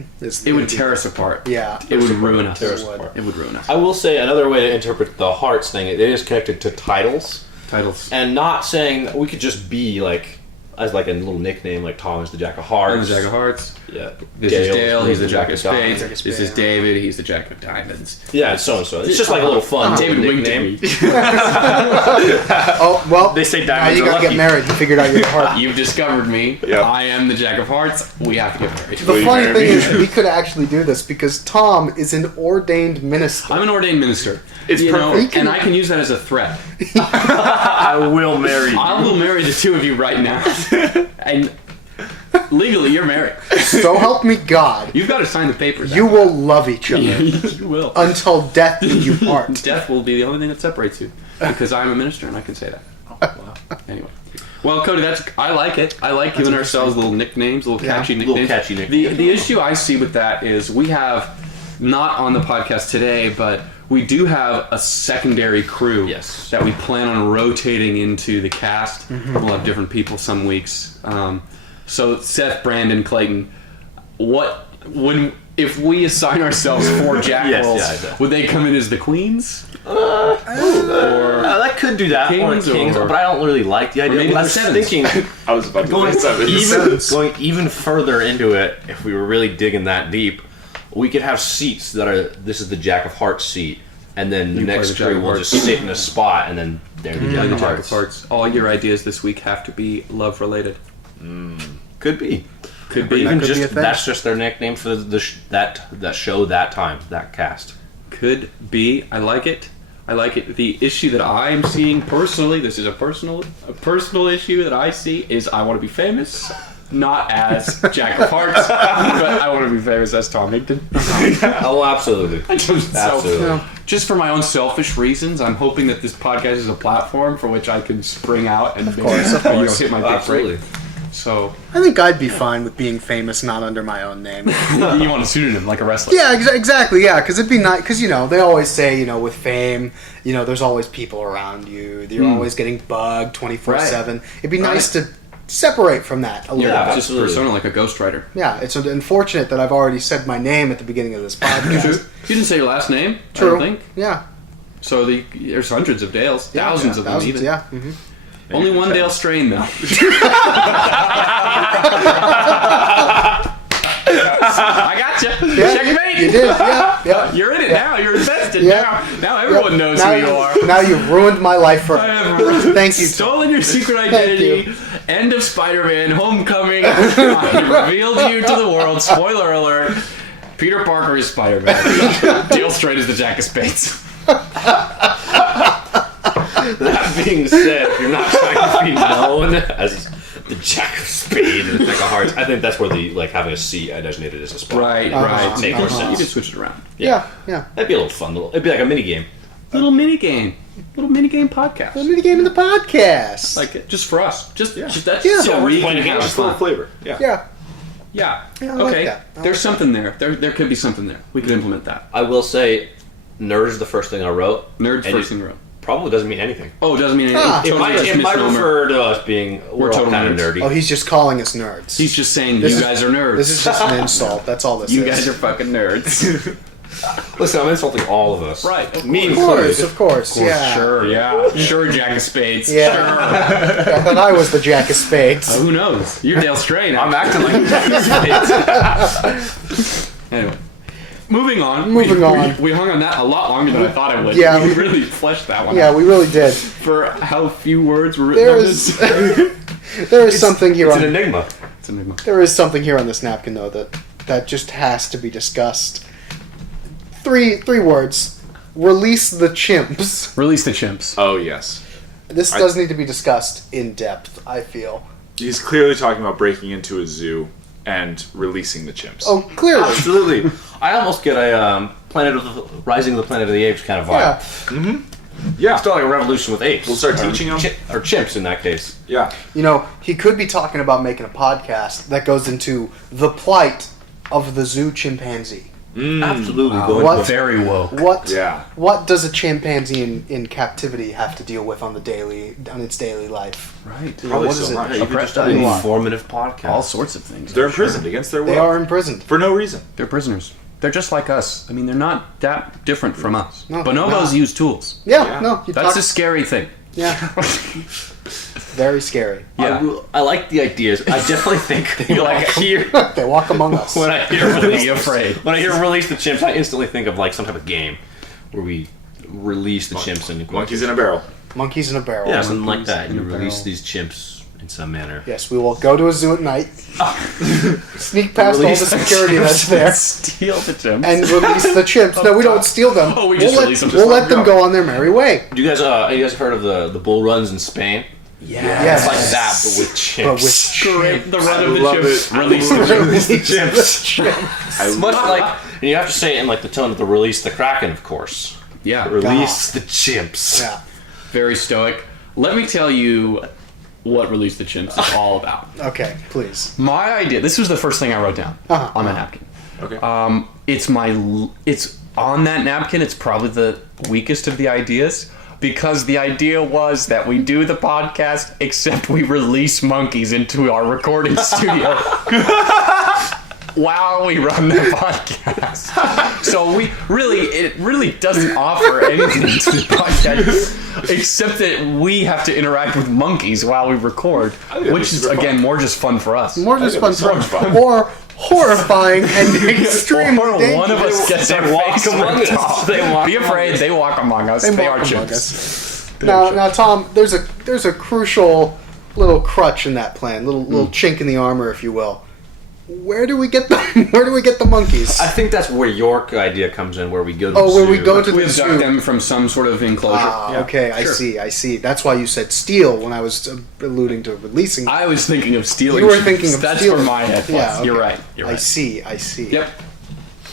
It would tear us apart. Yeah. It would ruin us. Tear us apart. It would ruin us. I will say another way to interpret the hearts thing, it is connected to titles. Titles. And not saying we could just be like, as like a little nickname, like Tom is the Jack of Hearts. I'm the Jack of Hearts. Yeah. This is Dale. He's the Jack of Diamonds. Spades. This is David. He's the Jack of Diamonds. Yeah, so and so. It's just like a little fun David little winked at nickname. me. Oh, well, They say now diamonds you are gotta lucky. get married. You figured out your heart. You've discovered me. Yep. I am the Jack of Hearts. We have to get married. The funny thing is, we could actually do this because Tom is an ordained minister. I'm an ordained minister. It's you know, perfect. and I can use that as a threat. I will marry you. I will marry the two of you right now. And legally, you're married. So help me God, You've got to sign the papers. you will love each other you will. until death do you part. Death will be the only thing that separates you, because I'm a minister and I can say that. Oh, wow. Anyway, well, Cody, I like it. I like giving ourselves little nicknames, little Yeah. catchy Little nicknames. catchy nicknames. The issue I see with that is we have not on the podcast today, but we do have a secondary crew Yes. that we plan on rotating into the cast. We'll have different people some weeks. So Seth, Brandon, Clayton, if we assign ourselves 4 Jack Yes, roles, yeah, yeah. would they come in as the queens? That could do that. Kings or Kings, or- but I don't really like the idea. maybe But I the was sevens. thinking, I was about to going say seven. going even further into it, if we were really digging that deep, we could have seats that are. This is the Jack of Hearts seat, and then the You play next the Jack crew of will Hearts. just sit in a spot, and then they're the Jack The of Jack of Hearts. Hearts. All your ideas this week have to be love related. Could be. Could be. Even could just be a thing. that's just their nickname for that show, that time, that cast. Could be. I like it. I like it. The issue that I'm seeing personally, this is a personal issue that I see, is I want to be famous, not as Jack of Hearts, but I want to be famous as Tom Higdon. Oh, absolutely. So, Absolutely. just for my own selfish reasons, I'm hoping that this podcast is a platform for which I can spring out and maybe, course, of course. hit my big Absolutely. break. So I think I'd be fine with being famous, not under my own name. you want a pseudonym like a wrestler? Yeah, exactly. Yeah, because it'd be nice. Because they always say, with fame, there's always people around you. You're always getting bugged 24/7. It'd be nice to separate from that a little Yeah, bit. just absolutely. persona like a ghostwriter. Yeah, it's unfortunate that I've already said my name at the beginning of this podcast. You didn't say your last name, True. I don't think. Yeah. So there's hundreds of Dales, Yeah, thousands of them thousands, even. Yeah. Mm-hmm. Only one Dale Strain though. I gotcha. Checkmate. You did. Yeah. You're in it now. You're invested Yeah. now. Now everyone knows now who you are. Now you've ruined my life for. I have Thank you. stolen your secret Thank identity. you. End of Spider-Man: Homecoming. I revealed you to the world. Spoiler alert. Peter Parker is Spider-Man. Dale Strain is the Jack of Spades. That being said, if you're not trying to be known as the Jack of Spades and the Jack of Hearts, I think that's where the having a seat designated as a spot. Right. Make more You sense. can switch it around. Yeah. That'd be a little fun. It'd be like a mini game. Little mini game podcast. The mini game in the podcast. Like it, just for us. Just that's Yeah. so Yeah, we're we playing can a game have just Full fun. of flavor. Yeah. Yeah. Yeah. Yeah, I like Okay. that. I There's like something there. There could be something there. We could implement that. I will say, nerd is the first thing I wrote. Nerds And first it in the row. Probably doesn't mean anything. Oh, it doesn't mean anything. Ah. It Totally just might misnomer. refer to us being we're all total kind of nerds. nerdy. Oh, he's just calling us nerds. He's just saying This you is- guys are nerds. This is just an insult. That's all this you is. guys are fucking nerds. Listen, I'm insulting all of us. Right, of Me Of course, included. of course. Yeah. Sure, yeah. Sure, Jack of Spades. Yeah. Sure. I thought I was the Jack of Spades. Who knows? You're Dale Strain. I'm acting like Anyway. Moving on. Moving on. We hung on that a lot longer than I thought I would. Yeah. We really fleshed that one Yeah, out. we really did. For how few words were written There on is this. there is something here it's an on enigma. It's an enigma. there is something here on this napkin though that just has to be discussed. Three words. Release the chimps. Release the chimps. Oh yes, This does need to be discussed in depth, I feel. he's clearly talking about breaking into a zoo and releasing the chimps. Oh, clearly. Absolutely. I almost get a Rising of the Planet of the Apes kind of vibe. Yeah. Yeah, It's not like a revolution with apes. We'll start teaching them. Or chimps in that case. Yeah, You know, he could be talking about making a podcast that goes into the plight of the zoo chimpanzee. Absolutely. Wow. Going What? with- Very woke. What Yeah. what does a chimpanzee in captivity have to deal with on its daily life? Right. You know, Probably what so is it? much. Even just an Oppressed. informative podcast. All sorts of things. They're I'm sure. imprisoned against their will. They are imprisoned. for no reason. They're prisoners. They're just like us. I mean, they're not that different from us. No, Bonobos no. use tools. Yeah, Yeah. no, you That's talk, a scary thing. yeah, very scary. Yeah. I like the ideas. I definitely think like hear They walk among us. when I hear Be release, afraid. when I hear release the chimps, I instantly think of like some type of game where we release the chimps and Monkeys in a barrel. Monkeys in a barrel. yeah, something like Monkeys that. in You a release barrel. these chimps in some manner. Yes, we will go to a zoo at night, sneak past all the security that's there, Steal the chimps. and release the chimps. No, we don't steal them. Oh, we just we'll release them. We'll Just let let them them go on their merry way. Do you guys have you guys heard of the bull runs in Spain? Yes. It's like that, but with chimps. But with Great. The run I of the love chimps. it. Release the chimps. Release the chimps. I Much love like, and you have to say it in like the tone of the release the Kraken, of course. Yeah. Release the chimps. Yeah. Very stoic. Let me tell you what Release the Chimps is all about. Okay, please. My idea. This was the first thing I wrote down Uh-huh. on my napkin. Okay. It's on that napkin. It's probably the weakest of the ideas because the idea was that we do the podcast except we release monkeys into our recording studio while we run the podcast. So it really doesn't offer anything to the podcast except that we have to interact with monkeys while we record, think that'd which be is super again fun. more just fun for us. More just fun, That's so much fun. or horrifying and extremely Or one of dangerous. us gets They their walk face among ripped us. off. They walk Be among afraid. us. They walk among us. They They walk are among chimps. us. Now, Tom, there's a crucial little crutch in that plan, little chink in the armor, if you will. Where do we get the Where do we get the monkeys? I think that's where your idea comes in, where we go to Oh, the where we zoo. go to We the abduct zoo. them from some sort of enclosure. Ah, Yeah, okay, sure. I see. That's why you said steal when I was alluding to releasing. I was thinking of stealing. You were chimps. thinking of That's stealing. where my head was. Yeah, okay. You're right. You're I right. see. Yep.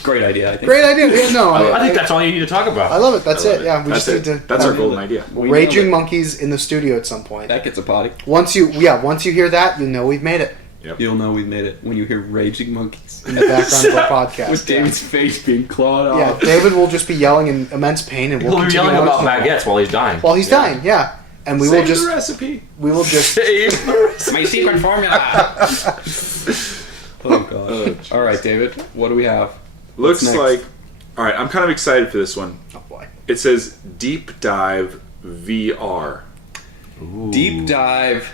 Great idea. I think. Great idea. Yeah, no, I think that's all you need to talk about. I love it. That's I love it. Yeah, we That's just it. need to. That's our have golden idea. We nailed Raging it. monkeys in the studio at some point. That gets a potty. Once you hear that, you know we've made it You'll know we've made it when you hear raging monkeys in the background of our podcast. with David's face being clawed Yeah, off. David will just be yelling in immense pain, and we'll We'll be continue yelling on about as normal. baguettes while he's dying. while he's dying. Yeah, and we Save will just the recipe. My secret formula. Oh god. All right, David. What do we have? Looks next? like. All right, I'm kind of excited for this one. oh boy, It says Deep Dive VR. Deep dive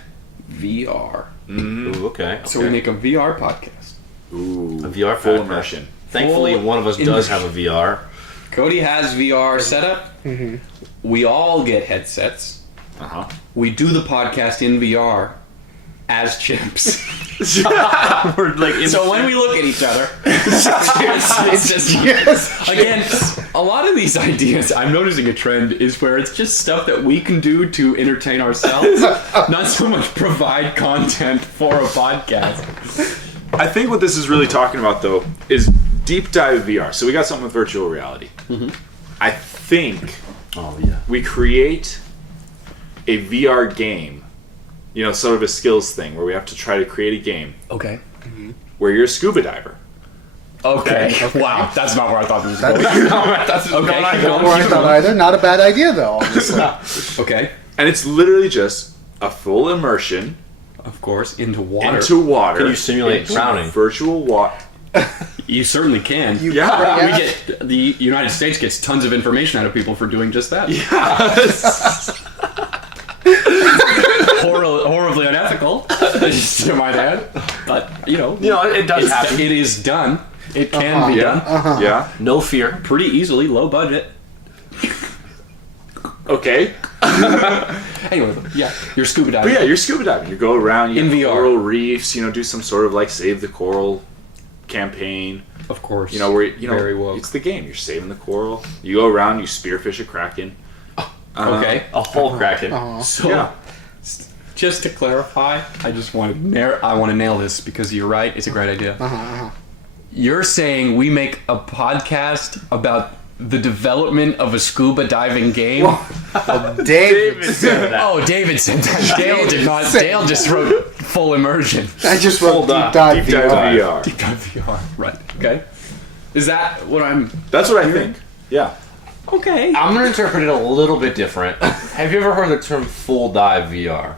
VR. Ooh, okay. So we make a VR podcast. Ooh, A VR full podcast. immersion. Thankfully, Full one of us does have a VR. Cody has VR set up. We all get headsets. Uh huh. We do the podcast in VR as chimps. We're like So when we look at each other, it's just, yes, again, a lot of these ideas, I'm noticing a trend, is where it's just stuff that we can do to entertain ourselves, not so much provide content for a podcast. I think what this is really talking about, though, is Deep Dive VR. So we got something with virtual reality. I think Oh yeah. we create a VR game, sort of a skills thing where we have to try to create a game. Okay. where you're a scuba diver. Okay. Wow, that's not where I thought this was going. That's Okay, Not keep where I going. thought either. Not a bad idea though. Honestly. Okay, And it's literally just a full immersion of course, into water. into water. Can you simulate into drowning? Virtual water. You certainly can. Yeah. We get the United States gets tons of information out of people for doing just that. Horribly unethical, to my dad. But it does happen. It is done. It can be done Yeah. No fear. pretty easily, low budget. Okay. Anyway, yeah, you're scuba diving. But yeah, you're scuba diving. You go around, you In get VR. coral reefs, do some sort of like save the coral campaign. Of course. Where very woke. it's the game. You're saving the coral. You go around, you spearfish a kraken. Okay. A whole kraken. So, Yeah. just to clarify, I just want to I want to nail this because you're right. It's a great idea. You're saying we make a podcast about the development of a scuba diving game? David. Oh, David said that. Dale did not. said Dale just wrote full immersion. I just wrote Hold on. deep dive Deep dive VR. VR. Deep dive VR. Right. Okay. Is that what I'm? That's what I think. Yeah. Okay. I'm going to interpret it a little bit different. Have you ever heard the term full dive VR?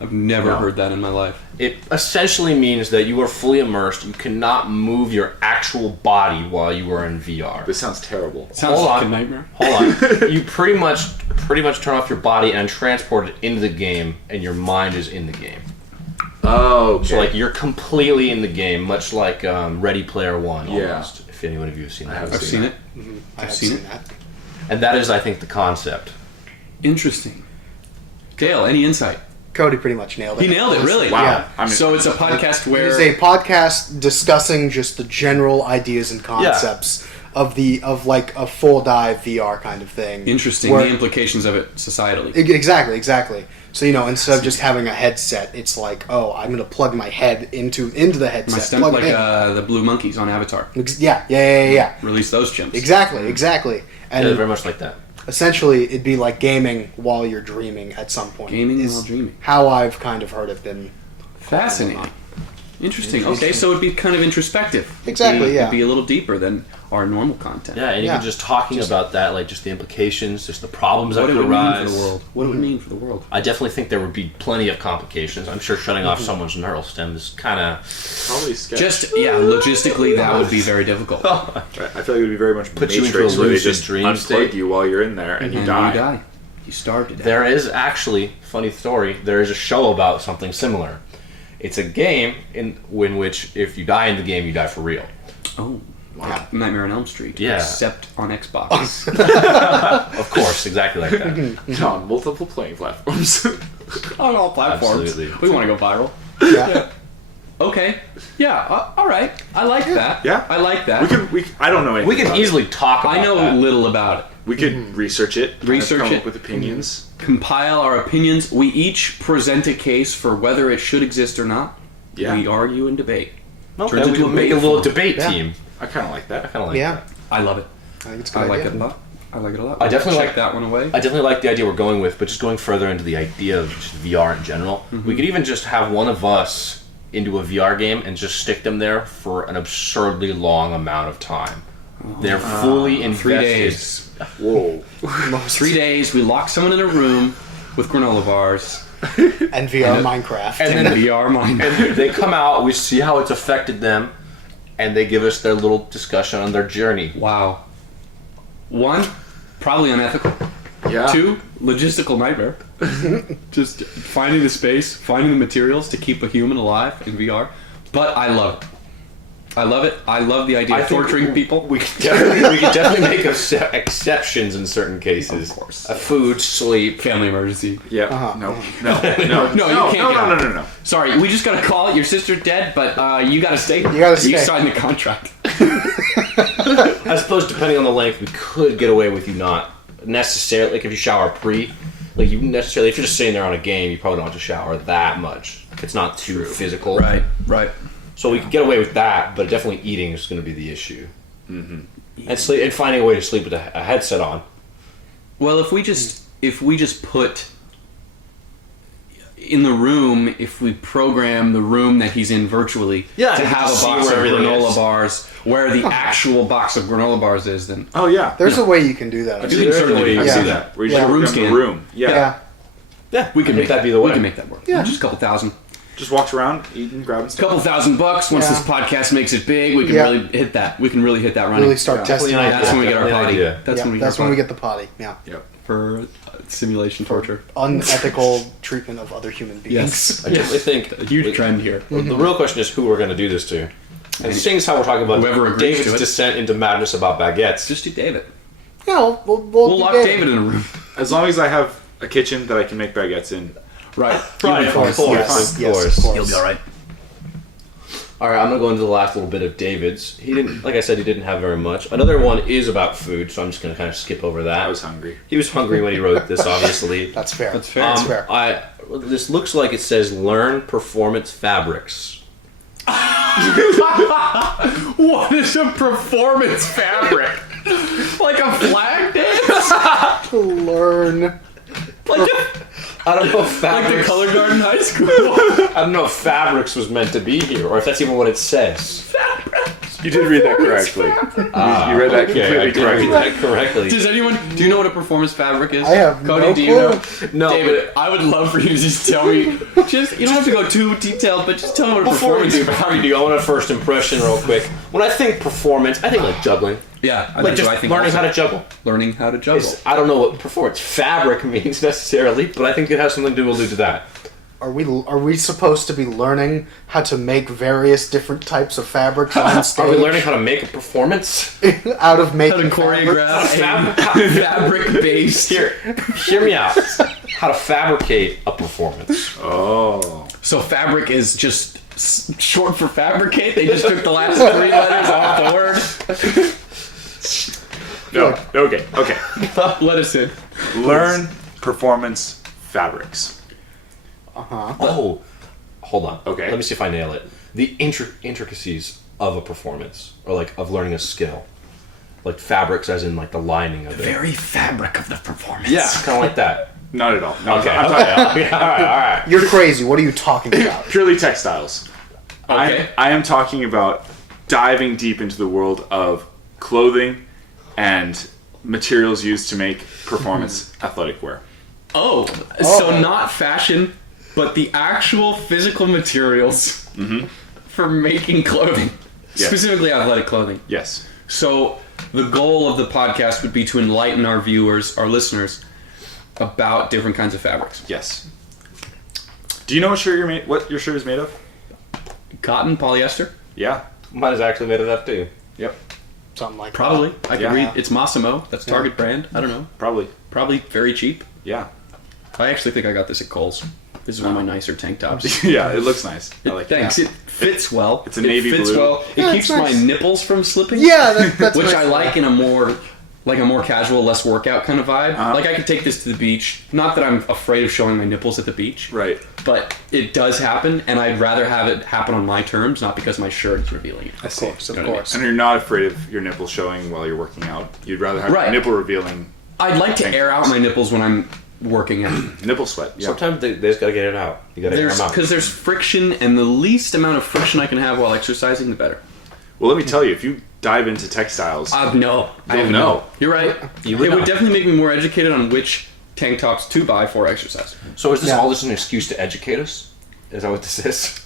I've never No. heard that in my life. It essentially means that you are fully immersed. You cannot move your actual body while you are in VR. This sounds terrible. Sounds Hold like on. a nightmare. Hold on. You pretty much turn off your body and transport it into the game, and your mind is in the game. Oh, okay. So like you're completely in the game, much like Ready Player One. Yeah. Almost, if anyone of you have seen that. have I've seen it. I've seen it. that. And that is, I think, the concept. Interesting. Dale, any insight? Cody pretty much nailed it. He nailed it, really. Wow. Yeah. I mean, So it's a podcast It where is a podcast discussing just the general ideas and concepts of like a full dive VR kind of thing. interesting Where- the implications of it societally. Exactly. So instead of just having a headset, it's like, oh, I'm gonna plug my head into the headset. My stomach, plug like it in. the Blue Monkeys on Avatar. Yeah. Release those chimps. Exactly. Yeah, they're And very much like that. essentially, it'd be like gaming while you're dreaming at some point. Gaming is while dreaming. How I've kind of heard it been. Fascinating. Interesting. Okay, so it'd be kind of introspective. Exactly, yeah. It'd be a little deeper than our normal content. Yeah, and Yeah. even just talking about that, like just the implications, just the problems What that do could it mean arise. for the world? What do it mean for the world? I definitely think there would be plenty of complications. I'm sure shutting off someone's neural stem is kind of. probably sketch. Logistically, that would be very difficult. Right. I feel like it would be very much Put you Matrix, into a where they lucid just dream unplug state. you while you're in there and you And die. you die. You starve to death. There is actually, funny story, there is a show about something similar. It's a game in which if you die in the game, you die for real. Oh, like Nightmare on Elm Street. Yeah. Except on Xbox. Of course, exactly like that. On multiple playing platforms. On all platforms. Absolutely. We want to go viral. Yeah. Okay. Yeah. All right. I like that. Yeah. I like that. I don't know anything We can about easily talk about I know that. little about it. it. We could research it. kind of Research come it. up with opinions. Compile our opinions. We each present a case for whether it should exist or not. Yeah. We argue and debate. Okay, Turns we into can a make a debate little forum. debate Yeah. team. I kind of like I that. kind of like Yeah. that. I love it. I think it's a good I like idea. it a lot. I like it a lot. I definitely Check like- that one away. I definitely like the idea we're going with, but just going further into the idea of just VR in general, we could even just have one of us into a VR game and just stick them there for an absurdly long amount of time. They're fully invested. 3 days. Whoa. 3 days. We lock someone in a room with granola bars And VR Minecraft. And and then VR mind. and they come out, we see how it's affected them, and they give us their little discussion on their journey. Wow. 1, probably unethical. Yeah. 2, logistical nightmare. Just finding the space, finding the materials to keep a human alive in VR. But I love it. I love it. I love the idea of think torturing people. We could definitely make exceptions in certain cases. Of course. Food, sleep. Family emergency. Yeah. No. No. No, you can't get out. No. Sorry, we just got a call. Your sister's dead, but you gotta stay. You gotta stay. You signed the contract. I suppose depending on the length, we could get away with you not necessarily, like if you shower like you necessarily, if you're just sitting there on a game, you probably don't have to shower that much. It's not too physical. Right. So we could get away with that, but definitely eating is going to be the issue. Mm-hmm. And sleep, and finding a way to sleep with a headset on. Well, if we just put in the room, if we program the room that he's in virtually Yeah, to you have can a see box of where everything granola is. bars where the actual box of granola bars is, then Oh yeah. There's a way you can do that. You can certainly I've do seen that. that. Where you Yeah. just Room program the scan. room. Yeah. Yeah. Yeah, we can I think make that'd be the way. We can make that work. Yeah. Just a couple thousand. Just walks around, eating, grabbing stuff. Couple $1,000 once Yeah. this podcast makes it big, we can Yeah. really hit that. We can really hit that running. Really start Yeah. testing Definitely it. an That's when we get our Definitely potty. an idea. That's Yeah, when we that's get when our we potty. get the potty. Yeah. Yep. For simulation torture. Unethical treatment of other human beings. Yes. I definitely think A huge trend here. The real question is who we're going to do this to. And seeing as how we're talking about Whoever agrees David's to it. descent into madness about baguettes, Just do David. Yeah, we'll We'll lock David in a room. As long as I have a kitchen that I can make baguettes in. Right. Right, You'll be of fine. course. Yes, Of yes, course. of course. You'll be all right. all right, I'm gonna go into the last little bit of David's. He didn't, like I said, he didn't have very much. Another one is about food, so I'm just gonna kind of skip over that. I was hungry. He was hungry when he wrote this, obviously. That's fair. That's fair. That's fair. This looks like it says learn performance fabrics. What is a performance fabric? Like a flag dance? To learn. Like I don't know if the fabrics. Color Garden High School? I don't know if fabrics was meant to be here, or if that's even what it says. You did read that correctly. You read that Okay, I completely did read correctly. that correctly. Does anyone... Do you know what a performance fabric is? I have Cody, no do you know? clue. No, David, I would love for you to just tell me... Just, you don't have to go too detailed, but just tell me what a Before we performance do, before we do, I want a first impression real quick. When I think performance, I think like juggling. Yeah, Like that's just what I think learning also. how to juggle. Learning how to juggle. I don't know what performance fabric means necessarily, but I think it has something to allude to that. Are we supposed to be learning how to make various different types of fabrics on stage? Are we learning how to make a performance? out of How making to choreograph a fabric-based... Hear me out. How to fabricate a performance. Oh. So fabric is just short for fabricate? They just took the last 3 letters off the word? No. Okay. Okay. Let us in. Learn performance fabrics. Oh, hold on. Okay. Let me see if I nail it. The intricacies of a performance, or like of learning a skill, like fabrics, as in like the lining of it. Very fabric of the performance. Yeah, kind of like that. Not at all. No, Okay. I'm Okay. All right. You're crazy. What are you talking about? purely textiles. Okay. I am talking about diving deep into the world of clothing and materials used to make performance athletic wear. Oh, so not fashion, but the actual physical materials for making clothing. Yes. Specifically athletic clothing. Yes. So the goal of the podcast would be to enlighten our viewers, our listeners, about different kinds of fabrics. Yes. Do you know what your shirt is made of? Cotton, polyester? Yeah. Mine is actually made of that too. Yep. Something like Probably. I Yeah. can read. It's Massimo. That's Target brand. I don't know. Probably. Probably very cheap. Yeah. I actually think I got this at Kohl's. This is one of my nicer tank tops. Yeah. It looks nice. I like it. Thanks. It fits well. It's a navy it fits blue. well. It Yeah, keeps it's nice. my nipples from slipping. Yeah, that's which nice. I like in a more casual, less workout kind of vibe. Uh-huh. Like I could take this to the beach. Not that I'm afraid of showing my nipples at the beach, Right. but it does happen, and I'd rather have it happen on my terms, not because my shirt is revealing it. Of course, of You know what I mean? course. And you're not afraid of your nipple showing while you're working out. You'd rather have Right. nipple revealing I'd like to air out my nipples when I'm working out. nipple sweat. Yeah. Sometimes they just gotta get it out. You gotta air them out. Because there's friction, and the least amount of friction I can have while exercising, the better. Well, let me tell you, if you dive into textiles, No. I You'll have know. no. You're right. You would it know. would definitely make me more educated on which tank tops to buy for exercise. So is this Yeah. all just an excuse to educate us? Is that what this is?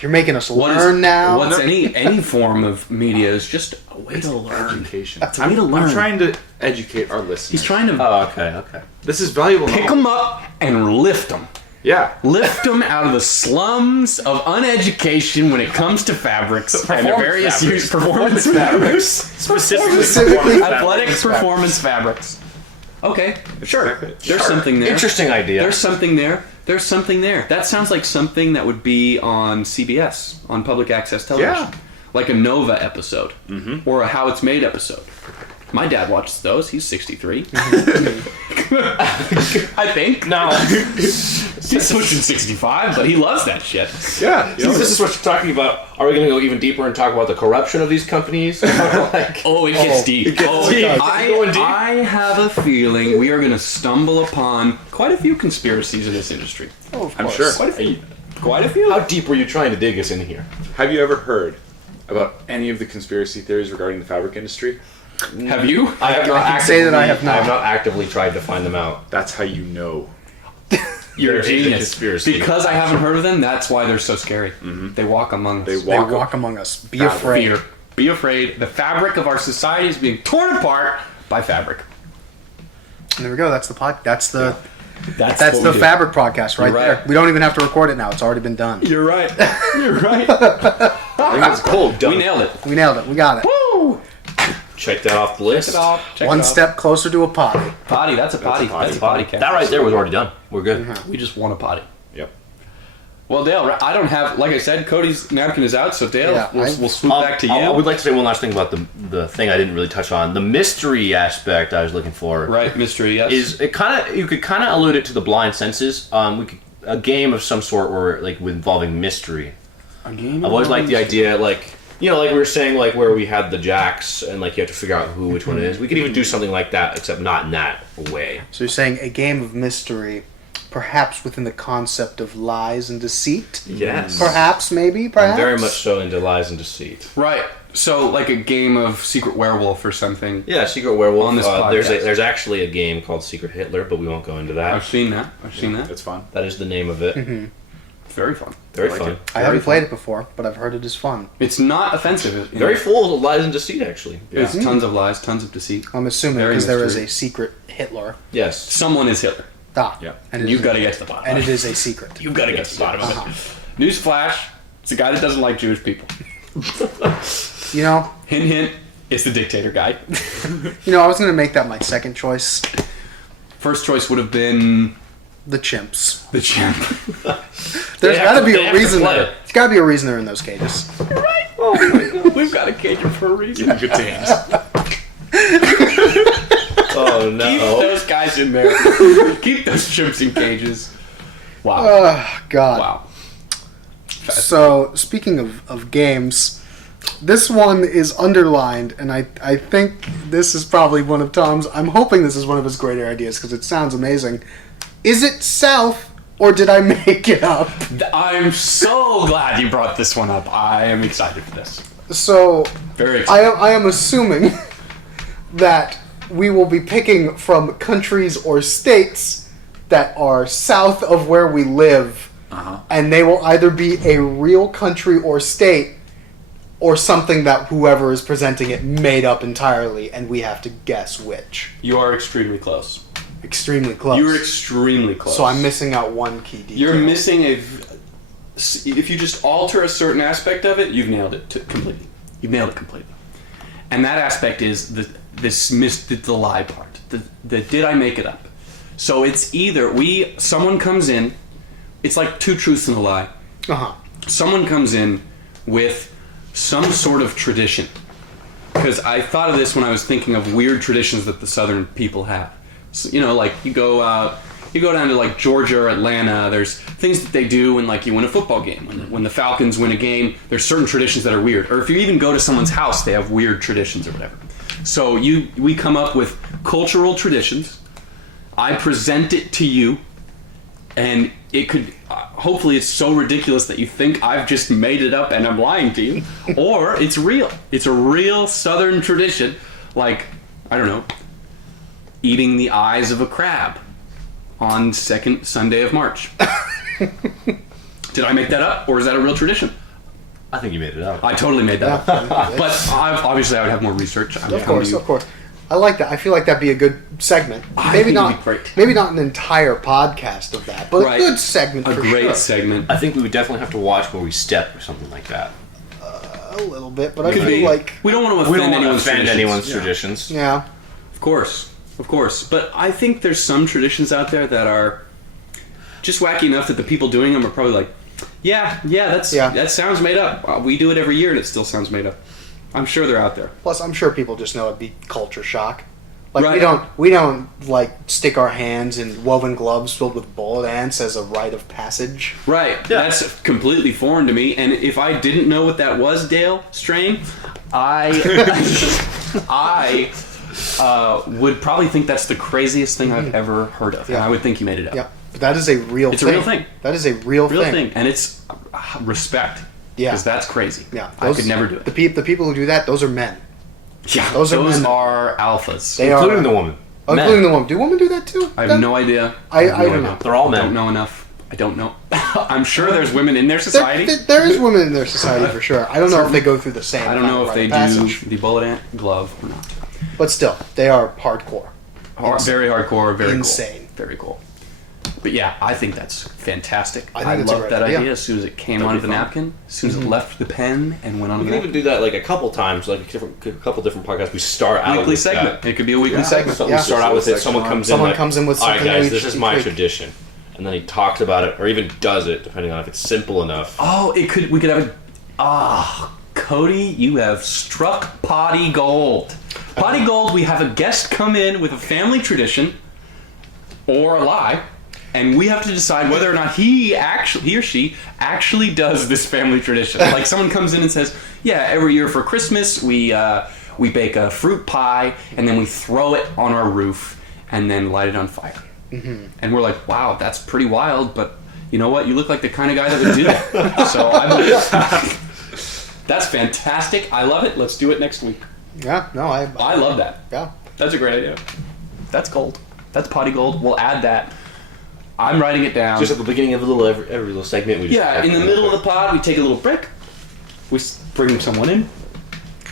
You're making us What is- learn now. What's any form of media is just a way to learn. education. It's a way to learn. I'm trying to educate our listeners. He's trying to Oh, okay. This is valuable. pick knowledge. them up and lift them. Yeah. Lift them out of the slums of uneducation when it comes to fabrics and their various use performance fabrics. Specifically Athletic performance fabrics. Okay, sure. There's something there. Interesting idea. There's something there. There's something there. That sounds like something that would be on CBS, on public access television. Yeah. Like a Nova episode. Or a How It's Made episode. My dad watches those. He's 63. I think. Now, He's pushing 65, but he loves that shit. Yeah. since this is what you're talking about, are we going to go even deeper and talk about the corruption of these companies? Like, Oh, it gets deep. it gets oh, deep. I have a feeling we are going to stumble upon quite a few conspiracies in this industry. Oh, of I'm course. sure. Quite a few. Quite a few. how deep were you trying to dig us in here? Have you ever heard about any of the conspiracy theories regarding the fabric industry? Have you? I have not can say that I have not. I have not actively tried to find them out. That's how you know. You're a There is a genius. conspiracy. Because I haven't heard of them, that's why they're so scary. They walk among us. They They walk, walk among us. Be Fabric. afraid. Fear. Be afraid. The fabric of our society is being torn apart by fabric. And there we go. That's the pod. That's the That's that's what the we do. Fabric podcast right, You're right. there. We don't even have to record it now. It's already been done. You're right. You're right. I think it's cold. We nailed it. We nailed it. We got it. Woo! Check that off the list. Check it off. Check One it off. step closer to a potty. Potty. That's a potty. That's a potty. Cat. That right there was already done. We're good. We just want a potty. Yep. Well, Dale, I don't have, like I said, Cody's napkin is out, so Dale, Yeah, we'll swoop back to you. I would like to say one last thing about the thing I didn't really touch on. The mystery aspect I was looking for. Right, mystery, yes. Is it kind of, you could kind of allude it to the blind senses. We could, a game of some sort where like involving mystery. a game? I've always liked the idea, like, you know, like we were saying, like where we had the jacks and like you have to figure out which one it is. We could even do something like that, except not in that way. So you're saying a game of mystery, perhaps within the concept of lies and deceit? Yes. Perhaps, maybe, perhaps? I'm very much so into lies and deceit. Right, so like a game of Secret Werewolf or something. Yeah, Secret Werewolf. On this podcast. There's actually a game called Secret Hitler, but we won't go into I've that. seen that. I've seen that. It's fun. That is the name of it. Very fun. Very I like fun. it. I haven't played it before, but I've heard it is fun. It's not offensive. Very full of lies and deceit, actually. It's tons of lies, tons of deceit. I'm assuming Very because there is mystery. a secret Hitler. Yes. Someone is Hitler. Ah, Yeah. and it You've is- got to get to the bottom And of it it. is a secret. You've got to get to the bottom of it. Newsflash, it's a guy that doesn't like Jewish people. You know, Hint, hint, it's the dictator guy. I was gonna make that my second choice. First choice would have been The chimps. the chimp. There's have got to to- be they a have to reason play there. it. There's got to be a reason they're in those cages. Oh my god, we've got a cage for a reason. Good teams. Oh Keep no. those guys in there. Keep those chimps in cages. Wow. Oh, God. Wow. So, speaking of games, this one is underlined, and I think this is probably one of Tom's. I'm hoping this is one of his greater ideas because it sounds amazing. Is it South, or did I make it up? I'm so glad you brought this one up. I am excited for this. So, Very excited. I am assuming that we will be picking from countries or states that are south of where we live, and they will either be a real country or state, or something that whoever is presenting it made up entirely, and we have to guess which. You are extremely close. Extremely close. You're extremely close. So I'm missing out one key detail. You're missing a. If you just alter a certain aspect of it, you've nailed it completely. You've nailed it completely. And that aspect is the lie part. The did I make it up? So it's either someone comes in. It's like two truths and a lie. Uh-huh. Someone comes in with some sort of tradition. Because I thought of this when I was thinking of weird traditions that the Southern people have. So, like you go down to like Georgia or Atlanta. There's things that they do when like you win a football game. When the Falcons win a game, there's certain traditions that are weird. Or if you even go to someone's house, they have weird traditions or whatever. So we come up with cultural traditions. I present it to you, and it could hopefully it's so ridiculous that you think I've just made it up and I'm lying to you, or it's real. It's a real Southern tradition, like I don't know, eating the eyes of a crab on second Sunday of March. Did I make that up, or is that a real tradition? I think you made it up. I totally made that up. Yeah. But obviously I would have more research. Of course. I like that. I feel like that'd be a good segment. I Maybe think it'd not. be great. Maybe not an entire podcast of that, but Right. a good segment. A for great sure. segment. I think we would definitely have to watch where we step or something like that. A little bit, but I Could feel be. like We don't want to We offend don't want to anyone's offend traditions. anyone's Yeah. traditions. yeah. Of course. But I think there's some traditions out there that are just wacky enough that the people doing them are probably like, that sounds made up. We do it every year and it still sounds made up. I'm sure they're out there. Plus, I'm sure people just know it'd be culture shock. Like Right. we don't like stick our hands in woven gloves filled with bullet ants as a rite of passage. Right. That's completely foreign to me. And if I didn't know what that was, Dale Strain, I would probably think that's the craziest thing I've ever heard of. And Yeah. I would think you made it up. Yeah, but that is a real. It's a thing. real thing. That is a real Thing. And it's respect. Yeah. Because that's crazy. Yeah, I could never do it. The people who do that, those are men. Yeah, those those are are, men. alphas. They Including are, the woman. including the woman. Do women do that too? I have no idea. I have no don't idea. know. They're all I men. don't know enough. I don't know. I'm sure there's women in their society. There is women in their society for sure. I don't know if they go through the same. I don't know if they do passage, the bullet ant glove or not. but still, they are hardcore. Very hardcore, very Insane. cool. Very cool. But yeah, I think that's fantastic. I think it's a loved great that idea. idea as soon as it came onto the napkin, as soon as it left the pen and went on We the can even napkin. do that like a couple times, like a couple different podcasts. We start out Weekly with segment. that. It could be a weekly segment. So Yeah. we start out with it. Just a Someone section comes on- in. Someone like, comes in with all right, something guys, we this is should my tweak." tradition, and then he talks about it, or even does it, depending on if it's simple enough. Oh, we could have a. Cody, you have struck potty gold. Potty gold, we have a guest come in with a family tradition or a lie, and we have to decide whether or not he or she actually does this family tradition. Like someone comes in and says, "Yeah, every year for Christmas we bake a fruit pie and then we throw it on our roof and then light it on fire." Mm-hmm. And we're like, "Wow, that's pretty wild," but you know what? You look like the kind of guy that would do that. So I believe. That's fantastic. I love it. Let's do it next week. Yeah, no, I love that. Yeah, That's a great idea. That's gold. That's potty gold. We'll add that. I'm writing it down. Just at the beginning of every little segment, we just Yeah, in the middle of the pod, we take a little break. We bring someone in.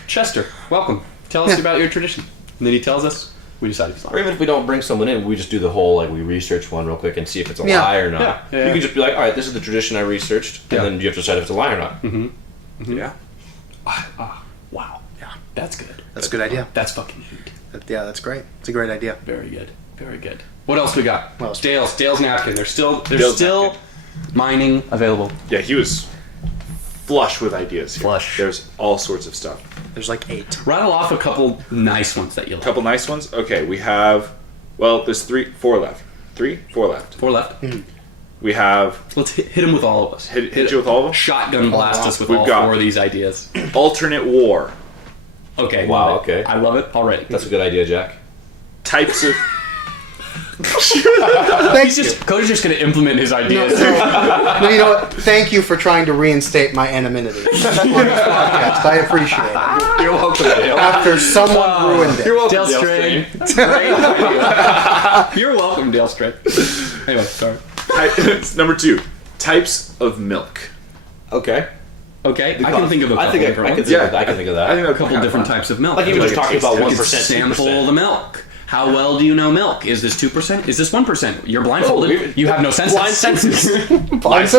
Chester, welcome. Tell us Yeah. about your tradition. And then he tells us. We decide if it's Or even if we don't bring someone in, we just do the whole, like, we research one real quick and see if it's a Yeah. lie or not. Yeah. You can just be like, all right, this is the tradition I researched, and Yeah. then you have to decide if it's a lie or not. Yeah. Wow. Yeah. That's good. that's a good idea. That's fucking heat. Yeah, that's great. It's a great idea. Very good. Very good. What else we got? What else? Dale's napkin. There's still Dale's napkin. mining available. Yeah, he was flush with ideas here. Flush. There's all sorts of stuff. There's like 8. Rattle off a couple nice ones that you like. Couple nice ones. Okay, we have. Well, there's 4 left. 4 left. 4 left. We have Let's hit him with all of us. hit you with all of them. Shotgun blast us with We've all got- 4 of these ideas. Alternate war. Okay. Wow, love it. okay. I love it already. That's a good idea, Jack. Types of. Thanks. Cody's just going to implement his ideas. No, you know what? Thank you for trying to reinstate my anonymity on this podcast. I appreciate it. You're welcome, Dale. After someone ruined it. You're welcome, Dale Strain. Great idea. You're welcome, Dale Strain. Anyway, sorry. Number 2. Types of milk. Okay. Okay, I can think of a couple I think different I can ones. think Yeah. of, I can think of I that. think A couple different types of milk. Like even just talking about You 1%, could sample 2%. the milk. How well do you know milk? Is this 2%? Is this 1%? You're blindfolded. Oh, you have no senses. blind senses. Lies,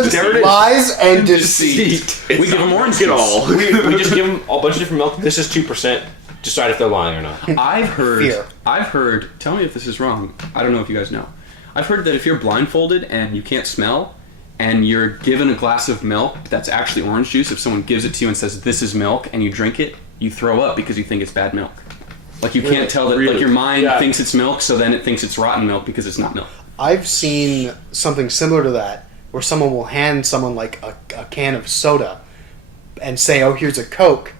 lies and deceit. We give them orange Get juice. all. we just give them a bunch of different milk. This is 2%. Decide if they're lying or not. Fear. I've heard, tell me if this is wrong. I don't know if you guys know. I've heard that if you're blindfolded and you can't smell, and you're given a glass of milk that's actually orange juice, if someone gives it to you and says, "This is milk," and you drink it, you throw up because you think it's bad milk. Like you can't tell that, like your mind thinks it's milk, so then it thinks it's rotten milk because it's not milk. I've seen something similar to that, where someone will hand someone like a can of soda and say, "Oh, here's a Coke,"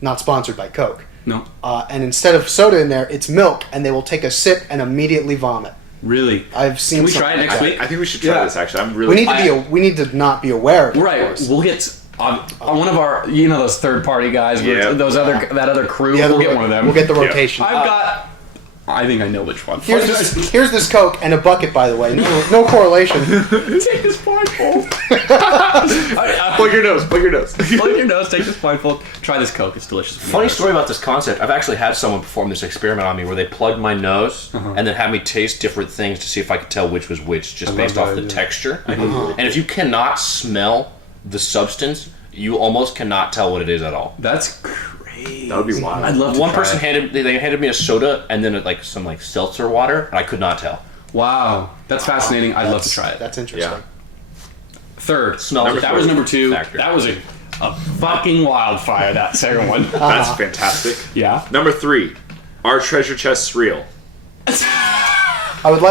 not sponsored by Coke. No. And instead of soda in there, it's milk, and they will take a sip and immediately vomit. Really? I've seen. Can we something try it like next that. week? I think we should try Yeah. this. Actually, I'm We really. need to we need to not be aware of it. of Right. course. We'll get on one of our, those third party guys, with Yeah. that other crew. Yeah, we'll get one of them. We'll get the rotation. I think I know which one. Here's this Coke and a bucket, by the way. No correlation. Take this blindfold. Plug your nose. Plug your nose. Plug your nose. Take this blindfold. Try this Coke. It's delicious. Funny story about this concept. I've actually had someone perform this experiment on me where they plugged my nose and then had me taste different things to see if I could tell which was which just based love off that the idea. texture. And if you cannot smell the substance, you almost cannot tell what it is at all. That's crazy. That would be wild. I'd love to One try person it. handed me a soda and then like some like seltzer water, and I could not tell. Wow, that's fascinating. I'd love to try it. That's interesting. Yeah. Third, Smells that was number 2. factor. That was a fucking wildfire. That second one. That's fantastic. Yeah. Number 3, are treasure chests real? I would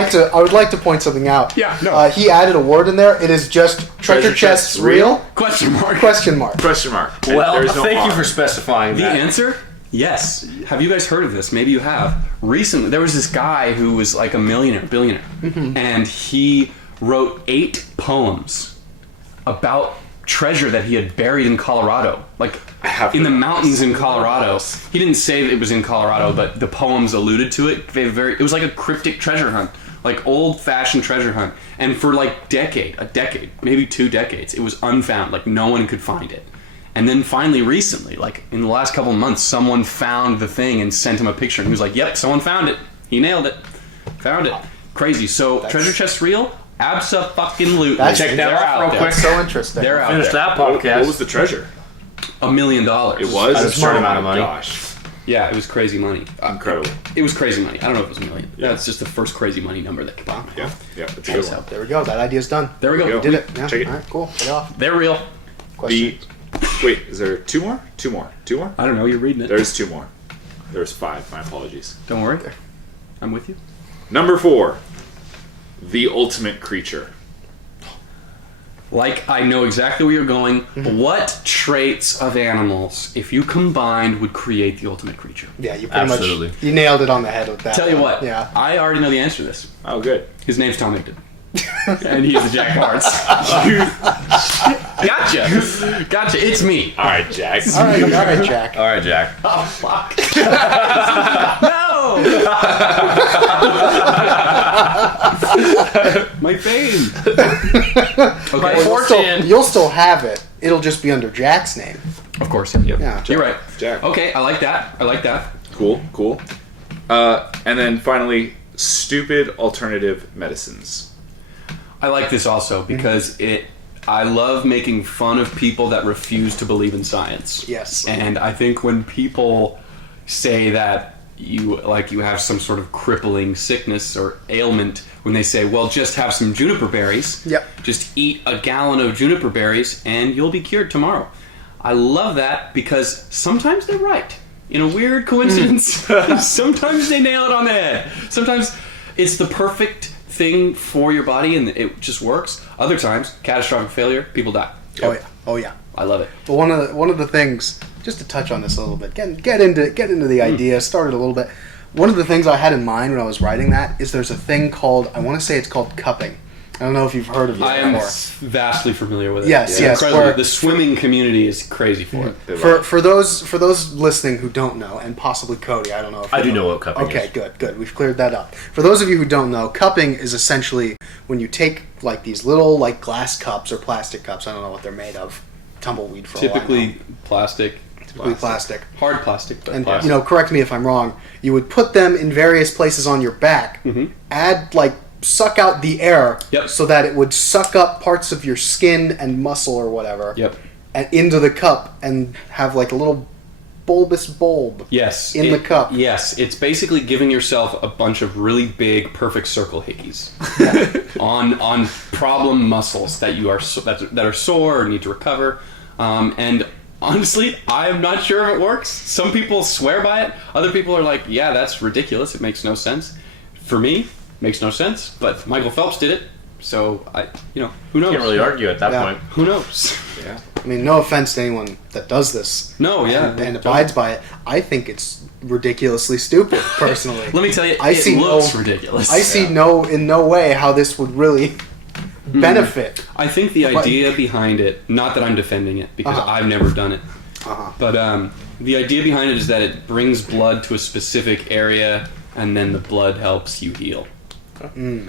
like to point something out. Yeah, no. He added a word in there. It is just treasure chests real? Question mark. Question mark. Question mark. And Well, there's no thank you R. for specifying The that. answer? Yes. Have you guys heard of this? Maybe you have. Recently, there was this guy who was like a billionaire, and he wrote 8 poems about treasure that he had buried in Colorado, like I have in the heard of mountains this. in Colorado. He didn't say that it was in Colorado, but the poems alluded to it. It was like a cryptic treasure hunt, like old-fashioned treasure hunt, and for like a decade, maybe 2 decades, it was unfound. Like no one could find it. And then finally, recently, like in the last couple of months, someone found the thing and sent him a picture. And he was like, "Yep, someone found it. He nailed it. Found it." Crazy. So treasure chest real? Abso-fucking-lutely. That's- Check that They're off out real there. quick. So interesting. They're out Finish there. that What podcast. was the treasure? $1 million. It was? That's a smart Oh amount my of money. Gosh. Yeah, it was crazy money. Incredible. It was crazy money. I don't know if it was $1 million. That's just the first crazy money number that came out. Yeah, it's a good one. There we go. That idea's done. There we go. Go. Did it. Yeah. Check it. All right, cool. Get off. They're real. Question. Wait, is there 2 more? 2 more. 2 more? I don't know. You're reading it. There's 2 more. There's 5. My apologies. Don't worry. I'm with you. Number 4, the ultimate creature. Like, I know exactly where you're going. What traits of animals, if you combined, would create the ultimate creature? Yeah, you pretty Absolutely. much you nailed it on the head with that. Tell you one. what. Yeah. I already know the answer to this. Oh, good. His name's Tom Higdon. And he's the Jack of Hearts. Gotcha. It's me. All right, Jack. All right, Jack. All right, Jack. Oh, fuck. No! My fame. Okay. You'll still have it. It'll just be under Jack's name. Of course. Yep. Yeah. You're right. Jack. Okay, I like that. Cool. And then finally, stupid alternative medicines. I like this also because I love making fun of people that refuse to believe in science. Yes. And I think when people say that you have some sort of crippling sickness or ailment, when they say, well, just have some juniper berries. Yep. Just eat a gallon of juniper berries and you'll be cured tomorrow. I love that because sometimes they're right. In a weird coincidence, sometimes they nail it on the head. Sometimes it's the perfect thing for your body and it just works. Other times, catastrophic failure, people die. Oh yeah. I love it. But one of the things, just to touch on this a little bit, get into the idea, start it a little bit. One of the things I had in mind when I was writing that is there's a thing called, I want to say it's called cupping. I don't know if you've heard of it I am before. vastly familiar with it. Yes, It's yes, incredible. where- The swimming community is crazy for it. For those listening who don't know, and possibly Cody, I don't know if I you do know what cupping Okay, is. good. We've cleared that up. For those of you who don't know, cupping is essentially when you take like these little like glass cups or plastic cups. I don't know what they're made of. Tumbleweed for all I know. Typically plastic. Typically plastic. Hard plastic, but And plastic. correct me if I'm wrong. You would put them in various places on your back. Add suck out the air, Yep. so that it would suck up parts of your skin and muscle or whatever. Yep. And into the cup and have like a little bulbous bulb. Yes. In the cup. Yes. It's basically giving yourself a bunch of really big, perfect circle hickeys on problem muscles that you are that are sore or need to recover. And honestly, I'm not sure if it works. Some people swear by it. Other people are like, "Yeah, that's ridiculous. It makes no sense." For me, makes no sense. But Michael Phelps did it, so who knows? Can't really argue at that Yeah. point. Who knows? Yeah. I mean, no offense to anyone that does this. No, yeah, and don't. abides by it. I think it's ridiculously stupid, personally. Let me tell you, I it see looks no- ridiculous. I see in no way how this would really benefit. I think the idea behind it, not that I'm defending it, because Uh-huh. I've never done it, Uh-huh. but the idea behind it is that it brings blood to a specific area, and then the blood helps you heal.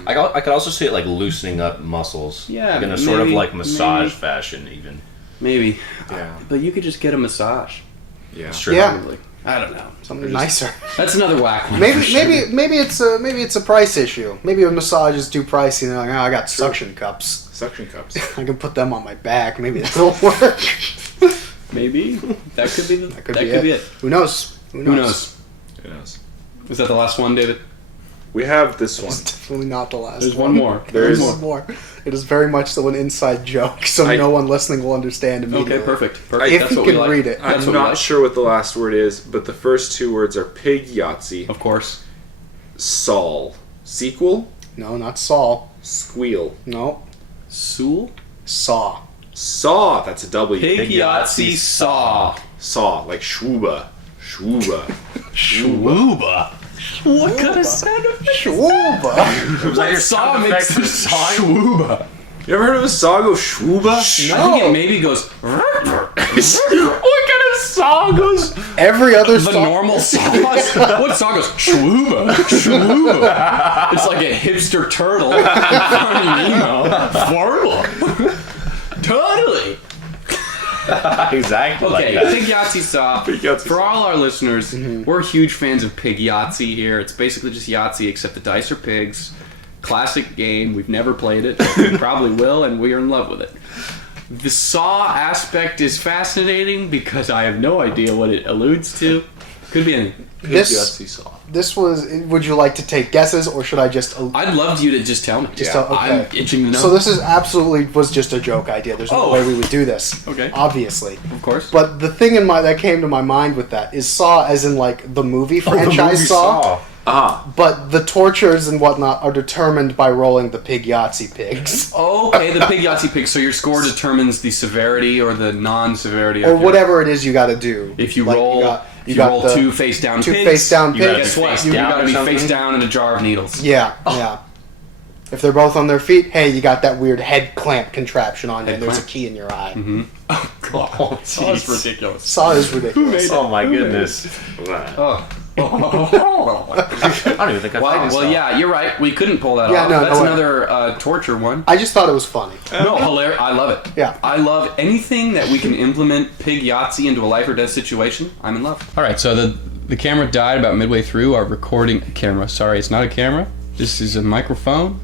I could also see it like loosening up muscles. Yeah, Like in a sort of maybe- like massage maybe. fashion, even. Maybe. Yeah. But you could just get a massage. Yeah. Sure. Yeah. Probably. I don't know. Something nicer. That's another whack one. Maybe for sure. maybe it's a price issue. Maybe a massage is too pricey. And they're like, I got suction cups. Suction cups. I can put them on my back. Maybe that'll work. Maybe. That could be That could be it. Who knows? Who knows? Who knows? Is that the last one, David? We have this one. It's definitely not the last There's one. one more. There's There's- one more. It is very much so an inside joke, so no one listening will understand immediately. Okay, perfect. If That's you what we can like. read it. That's I'm what we not like. sure what the last word is, but the first two words are pig Yahtzee, Of course. Saul, sequel, No, not Saul. squeal, No. Sewell? Saw. saw. That's a W. Pig Yahtzee Saw. Saw, like Schwuba. Schwuba. Schwuba. What kind of sound effect? Schwuba. Was that your Saw sound makes effect a for sawing? Schwuba. You ever heard of a saw go Schwuba? I think it maybe goes. What kind of saw goes? Every other The saw. normal saws? What saw goes? Schwuba. Schwuba. It's like a hipster turtle. Finding Nemo. Horrible. Totally. Exactly Okay, like that. Pig Yahtzee Saw. Pig Yahtzee For Saw. all our listeners, we're huge fans of Pig Yahtzee here. It's basically just Yahtzee, except the dice are pigs. Classic game. We've never played it. We probably will, and we are in love with it. The Saw aspect is fascinating because I have no idea what it alludes to. Could be anything. This was. Would you like to take guesses, or should I just? I'd love you to just tell me. Okay. I'm itching to know. So this is absolutely was just a joke idea. There's no Oh. way we would do this. Okay. Obviously. of course. But the thing that came to my mind with that is Saw, as in like the movie franchise Saw. Ah, But the tortures and whatnot are determined by rolling the Pig Yahtzee pigs. Okay, the Pig Yahtzee pig. So your score determines the severity or the non-severity of Or your- whatever it is you got to do. If you Like, roll, you got roll the two face down two pigs, face down You gotta pigs. guess what? face You down gotta or be something? face down in a jar of needles. Yeah, yeah. If they're both on their feet, hey, you got that weird head clamp contraption on you, and Head there's a clamp. key in your eye. Oh god, that's ridiculous. Saw is ridiculous. Oh my goodness. Oh. I don't even think I found Well, yeah, you're right. We couldn't pull that Yeah, off. no, That's no way. another torture one. I just thought it was funny. No, hilarious. I love it. Yeah. I love anything that we can implement Pig Yahtzee into a life or death situation. I'm in love. All right, so the camera died about midway through our recording camera. Sorry, it's not a camera. This is a microphone.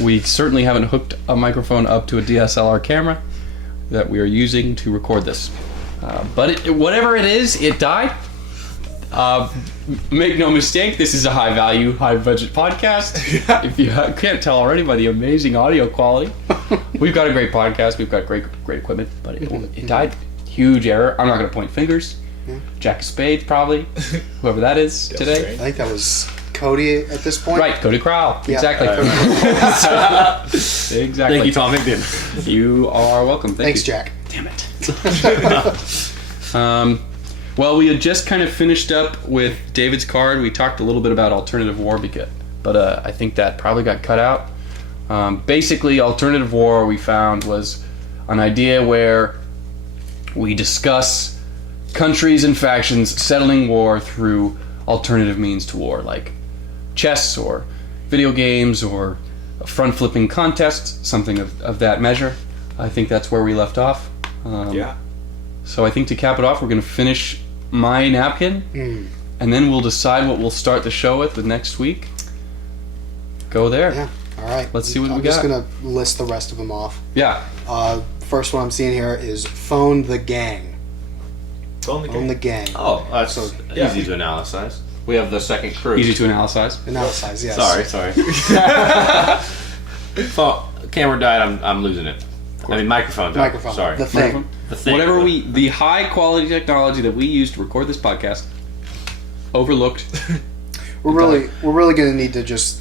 We certainly haven't hooked a microphone up to a DSLR camera that we are using to record this. But whatever it is, it died. Make no mistake, this is a high-value, high-budget podcast. If you can't tell already by the amazing audio quality, we've got a great podcast. We've got great equipment, but it died. Huge error. I'm not going to point fingers. Jack of Spades, probably. Whoever that is today. I think that was Cody at this point. Right, Cody Crowell. Yeah. Exactly. Exactly. Thank you, Tom Higdon. You are welcome. Thanks, you. Jack. Damn it. Well, we had just kind of finished up with David's card. We talked a little bit about alternative war, but I think that probably got cut out. Basically, alternative war we found was an idea where we discuss countries and factions settling war through alternative means to war, like chess or video games or a front-flipping contest, something of that measure. I think that's where we left off. yeah. So I think to cap it off, we're going to finish my napkin, and then we'll decide what we'll start the show with the next week. Go there. Yeah. All right. Let's see what I'm we just got. gonna list the rest of them off. Yeah. First one I'm seeing here is phone the gang. Phone the Phone the gang. Oh, that's yeah. easy to analyze. We have the second crew. Easy to analyze. Analyze, yes. Sorry. Camera died. I'm losing it. I mean, microphone died. Microphone. Sorry. The thing. The thing. Whatever the high quality technology that we use to record this podcast, overlooked. We're really gonna need to just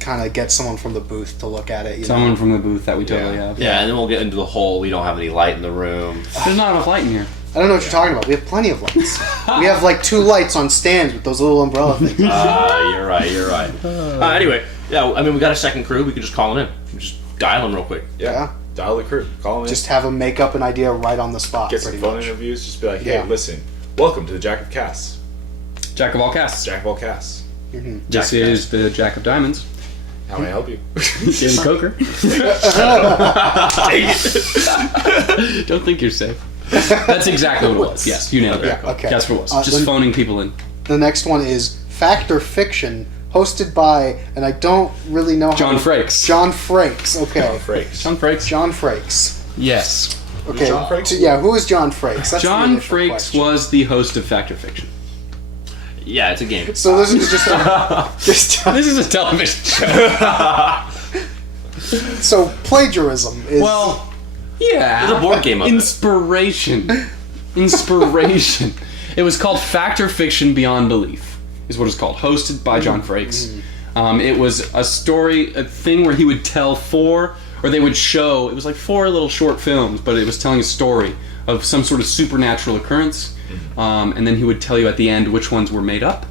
kind of get someone from the booth to look at it. You Someone know? from the booth that we totally have. Yeah, and then we'll get into the whole. We don't have any light in the room. There's not enough light in here. I don't know what you're talking about. We have plenty of lights. We have like 2 lights on stands with those little umbrella things. You're right. Anyway, yeah. I mean, we got a second crew. We could just call them in. We just dial them real quick. Yeah. Dial the crew. Call them in. Just have them make up an idea right on the spot. Get some pretty phone much. interviews. Just be like, hey, Yeah. listen. Welcome to the Jack of Casts. Jack of all casts. Jack of all casts. This is the Jack of Diamonds. How may I help you? David Coker. Don't think you're safe. That's exactly what it was. Yes, you nailed it. Yeah, okay. That's what it was. Just then- phoning people in. The next one is Fact or Fiction, hosted by, and I don't really know how John to- Frakes. John Frakes. Okay. Frakes. John Frakes. John Frakes. Yes. Okay. John Frakes? Yeah. Who is John Frakes? That's the John initial Frakes question. was the host of Fact or Fiction. Yeah, it's a game. So this is just This is a television show. so plagiarism is Well, yeah. There's a board game of it. Inspiration. It was called Fact or Fiction Beyond Belief, is what it's called. Hosted by John Frakes. It was a thing where he would tell they would show, it was like 4 little short films, but it was telling a story of some sort of supernatural occurrence. And then he would tell you at the end which ones were made up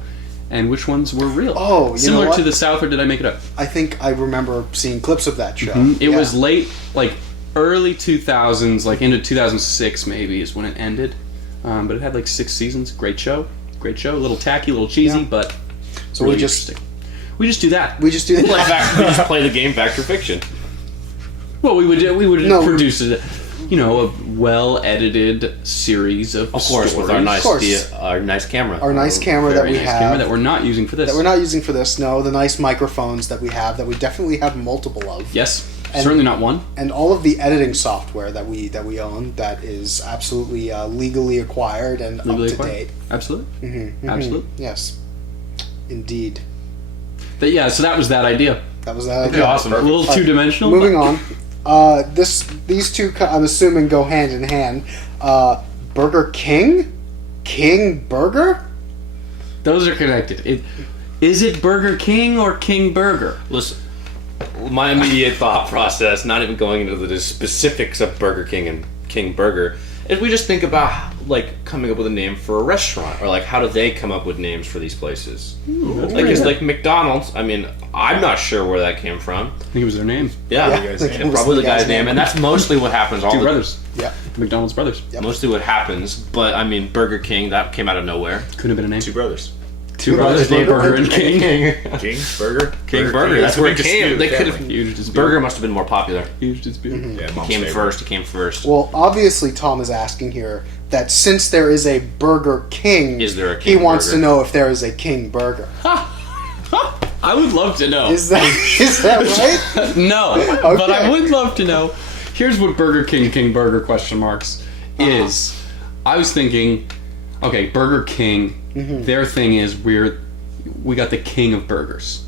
and which ones were real. Oh, you know Similar what? to The South, or did I make it up? I think I remember seeing clips of that show. It Yeah. was late, like early 2000s, like into 2006 maybe is when it ended. But it had like 6 seasons. Great show. A little tacky, a little cheesy, Yeah. but So really we just interesting. We just do that. we just do We that. just play the game Fact or Fiction. Well, we would No. produce a well edited series of Of course, with our stories. nice, course. our nice camera. Our nice camera that Very we nice have camera that we're not using for this. that we're not using for this. No, the nice microphones that we have that we definitely have multiple of. Yes, And- certainly not one. And all of the editing software that we own that is absolutely legally acquired and Legally up to acquired. date. Absolutely, absolutely. Yes, indeed. So that was that idea. That was that. Pretty awesome. A little two dimensional. Moving on. These two I'm assuming go hand in hand. Burger King, King Burger. Those are connected. Is it Burger King or King Burger? Listen, my immediate thought process, not even going into the specifics of Burger King and King Burger, is we just think about like coming up with a name for a restaurant, or like how do they come up with names for these places? Like it's like McDonald's. I mean, I'm not sure where that came from. I think it was their name. Yeah, Yeah, guy's like, name. it was probably the guy's name, and that's mostly what happens. Two brothers. Yeah. McDonald's brothers. Yep. Mostly what happens, but I mean, Burger King, that came out of nowhere. Could have been a name. 2 brothers. Two brothers named Burger and King. King, Burger. King Burger, that's It's a where big it came. dispute They of the could have. family. Huge dispute. Burger must have been more popular. Huge dispute. Yeah, mom's Came favorite. first. It came first. Well, obviously, Tom is asking here that since there is a Burger King, Is there a he King wants Burger? to know if there is a King Burger. I would love to know. Is that right? No, but I would love to know. Here's what Burger King, King Burger question marks is. I was thinking, okay, Burger King, their thing is we got the king of burgers,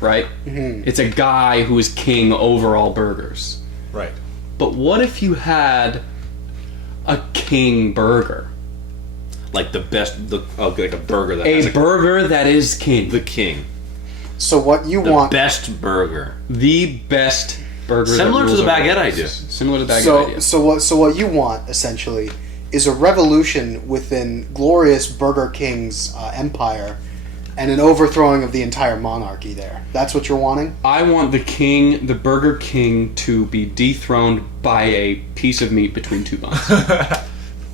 right? It's a guy who is king over all burgers. Right. But what if you had a king burger? Like the best, like a burger that has A burger that is king. the king. So what you The want? best burger. The best burger. Similar that to rules the over baguette burgers. idea. Similar to the baguette idea. So what you want essentially is a revolution within glorious Burger King's empire, and an overthrowing of the entire monarchy. There. That's what you're wanting. I want the Burger King, to be dethroned by a piece of meat between two buns.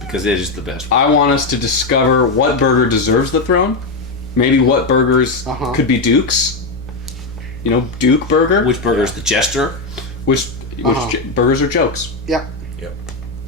Because it is the best. I want us to discover what burger deserves the throne. Maybe what burgers could be Dukes. You know, Duke Burger. Which burger is the jester? Which burgers are jokes. Yeah. Yep.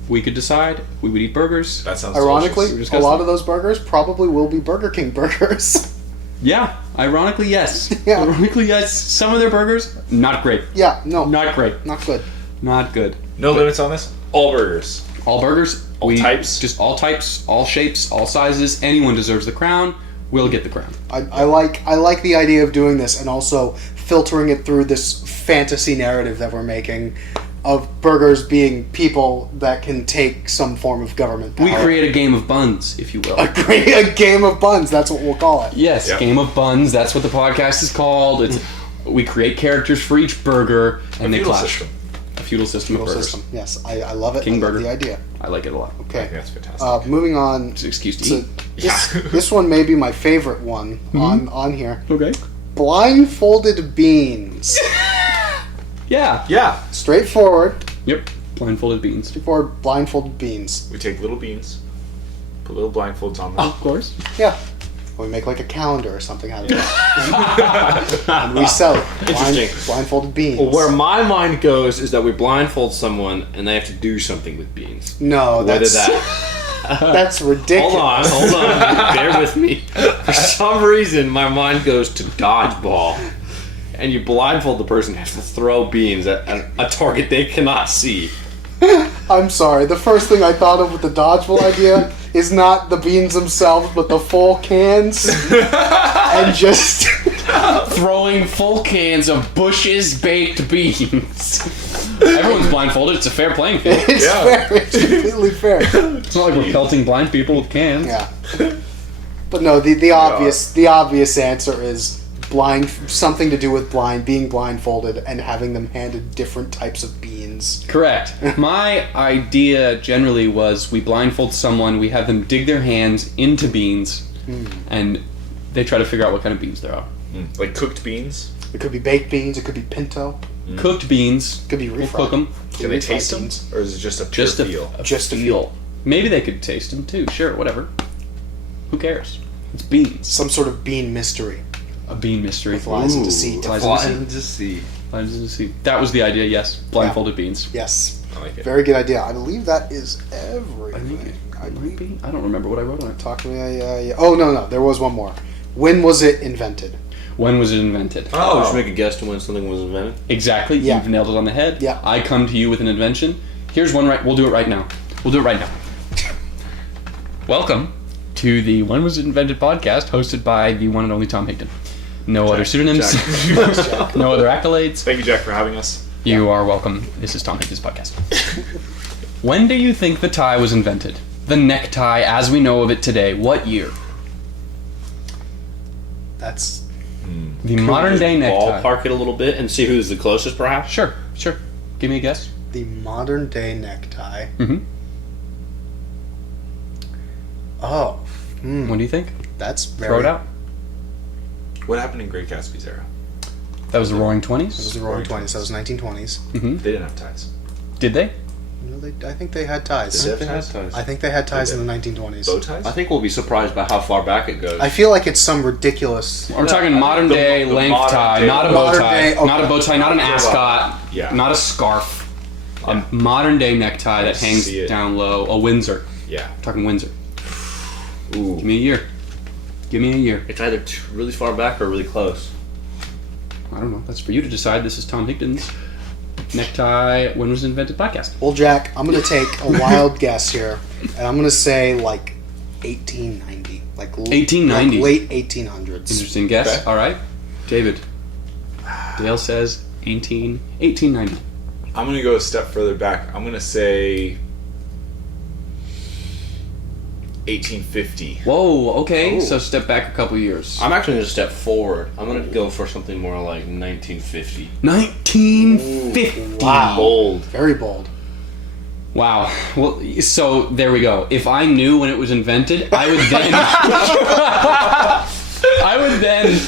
We could decide. We would eat burgers. That sounds Ironically, delicious. We're a lot disgusting. of those burgers probably will be Burger King burgers. Yeah. Ironically, yes. Yeah. Ironically, yes. Some of their burgers, not great. Yeah. No. Not great. Not good. Not good. No limits on this? All burgers. All burgers. All types? Just all types, all shapes, all sizes. Anyone deserves the crown. We'll get the crown. I like the idea of doing this and also filtering it through this fantasy narrative that we're making of burgers being people that can take some form of government power. We create a game of buns, if you will. a game of buns. That's what we'll call it. Yes, Yeah. game of buns. That's what the podcast is called. It's we create characters for each burger, and they feudal clash. system. A feudal system of burgers. System. Yes, I love it. King I love burger. the idea. I like it a lot. I Okay. think that's fantastic. Moving on. It's an excuse to to eat. this one may be my favorite one on here. Okay. Blindfolded beans. Yeah. Yeah. Straightforward. Yep. Blindfolded beans. Straightforward blindfolded beans. We take little beans, put little blindfolds on them. Of course. Yeah. We make like a calendar or something out of it. And we sell it. Interesting. Blindfolded beans. Where my mind goes is that we blindfold someone and they have to do something with beans. No, Whether that's that. that's ridiculous. Hold on. Bear with me. For some reason, my mind goes to dodgeball. And you blindfold the person, you have to throw beans at a target they cannot see. I'm sorry. The first thing I thought of with the dodgeball idea is not the beans themselves, but the full cans, and just Throwing full cans of Bush's baked beans. Everyone's blindfolded. It's a fair playing field. it's Yeah. fair. It's completely fair. It's not like we're pelting blind people with cans. Yeah. But no, the obvious answer is something to do with being blindfolded and having them handed different types of beans. Correct. My idea generally was we blindfold someone, we have them dig their hands into beans, and they try to figure out what kind of beans there are. Like cooked beans. It could be baked beans. It could be pinto. Cooked beans. It could be refried. We'll cook them. Can they taste them, or is it just a pure Just a feel? Just a feel. Maybe they could taste them too. Sure, whatever. Who cares? It's beans. Some sort of bean mystery A bean mystery. with lies and deceit. Lies and deceit. Flying to see. That was the idea. Yes, blindfolded beans. Yes. I like it. Very good idea. I believe that is everything. I believe. I don't remember what I wrote on it. Talk to me. Yeah. Oh no, there was one more. When was it invented? When was it invented? Oh, we should make a guess to when something was invented. Exactly. Yeah. You've nailed it on the head. Yeah. I come to you with an invention. Here's one right. We'll do it right now. Welcome to the When Was It Invented podcast, hosted by the one and only Tom Higdon. No other pseudonyms. Jack. No other accolades. Thank you, Jack, for having us. You are welcome. This is Tom Higdon's podcast. When do you think the tie was invented? The necktie as we know of it today. What year? That's The modern day necktie. Ballpark it a little bit and see who's the closest, perhaps. Sure. Give me a guess. the modern day necktie. Mm-hmm. Oh, What do you think? that's very. Throw it out. What happened in Great Gatsby's era? That was the Roaring It was '20s. the Roaring '20s. That was 1920s. They didn't have ties. Did they? You know, I think they had ties. Did they have ties? I think they had ties They in the 1920s. Bow ties? I think we'll be surprised by how far back it goes. I feel like it's some ridiculous. We're talking modern the day the length modern tie, day- not a bow Modern tie, day- okay. not a bow tie, not an ascot, Yeah. not a scarf. A modern day necktie that hangs see it. down low. A Windsor. Yeah. I'm talking Windsor. Ooh. Give me a year. Give me a year. It's either really far back or really close. I don't know. That's for you to decide. This is Tom Higdon's necktie. When was it invented? Podcast. Well, Jack, I'm gonna take a wild guess here, and I'm gonna say like 1890, like 1890. like late 1800s. Interesting guess. Okay. All right, David. Dale says 1890. I'm going to go a step further back. I'm going to say 1850. Whoa. Okay. Oh. So step back a couple years. I'm actually going to step forward. I'm going to go for something more like 1950. 1950. Wow. Bold. Very bold. Wow. Well, so there we go. If I knew when it was invented, I would then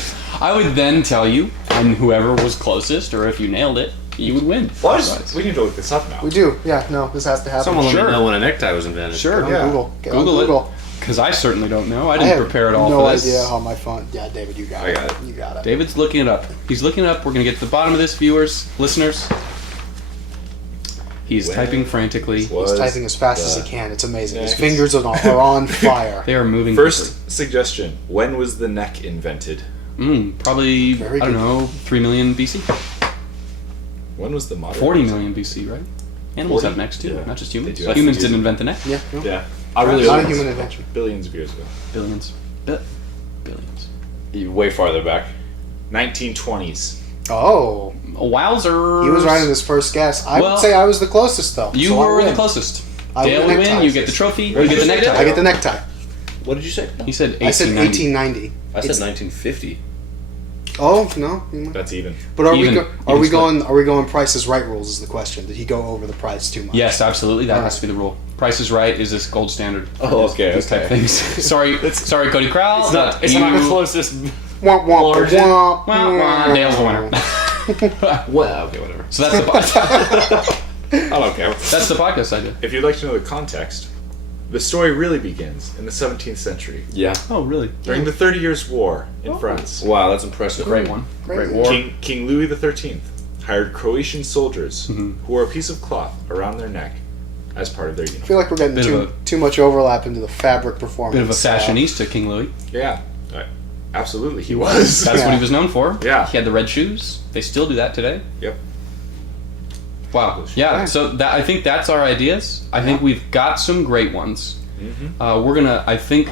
I would then tell you, and whoever was closest, or if you nailed it, you would win. We need to look this up now. We do. Yeah. No, this has to happen. Someone let Sure. me know when a necktie was invented. Sure. Get on Yeah. Google. Get on Google Google. it. Because I certainly don't know. I I didn't have prepare at all no for this. idea how my phone. Yeah, David, you got I it. got it. You got it. David's looking it up. He's looking it up. We're going to get to the bottom of this, viewers, listeners. He's When typing frantically. was He's typing as fast as the he can. It's amazing. His next- fingers are on fire. They are moving quickly. First suggestion: when was the neck invented? Probably, Very I don't good. know, 3 million BC? When was the modern? 40 million BC, right? Animals 40? have necks too, Yeah. not just humans. They do. Humans didn't invent the neck. Yeah. No. Yeah, I really Not a hope human invention. billions of years ago. Billions. Billions. it's way farther back. 1920s. Oh, Wowzers. he was right in his first guess. I Well, would say I was the closest, though. You so I were win. the closest. I Dale win would win, neckties. you get the trophy, you What get did the you say, necktie. I get the necktie. What did you say? He said 1890. I said 1890. I said It's- 1950. Oh no. That's even. But are Even- we even split. going Price is Right rules? Is the question? Did he go over the price too much? Yes, absolutely. That All has to be the rule. Price is Right is this gold standard. for Oh, these- okay, These type okay. things. sorry, Cody Crowell. It's not you- the closest. Womp womp Larger. womp. Wah, wah, Dale's the winner. Well, okay, whatever. So that's the I don't care. that's the podcast idea. If you'd like to know the context, the story really begins in the 17th century Yeah. Oh, really? during the 30 Years' War in France. Wow, that's impressive. Great one. Great war. King Louis XIII hired Croatian soldiers who wore a piece of cloth around their neck as part of their I uniform. feel like we're getting Bit of too much overlap into the fabric performance. Bit of a fashionista, King Louis. Yeah, absolutely, he was. That's what Yeah. he was known for. Yeah. He had the red shoes. They still do that today. Yep. Wow. Yeah. Yeah. So that I think that's our ideas. I think we've got some great ones. We're gonna. I think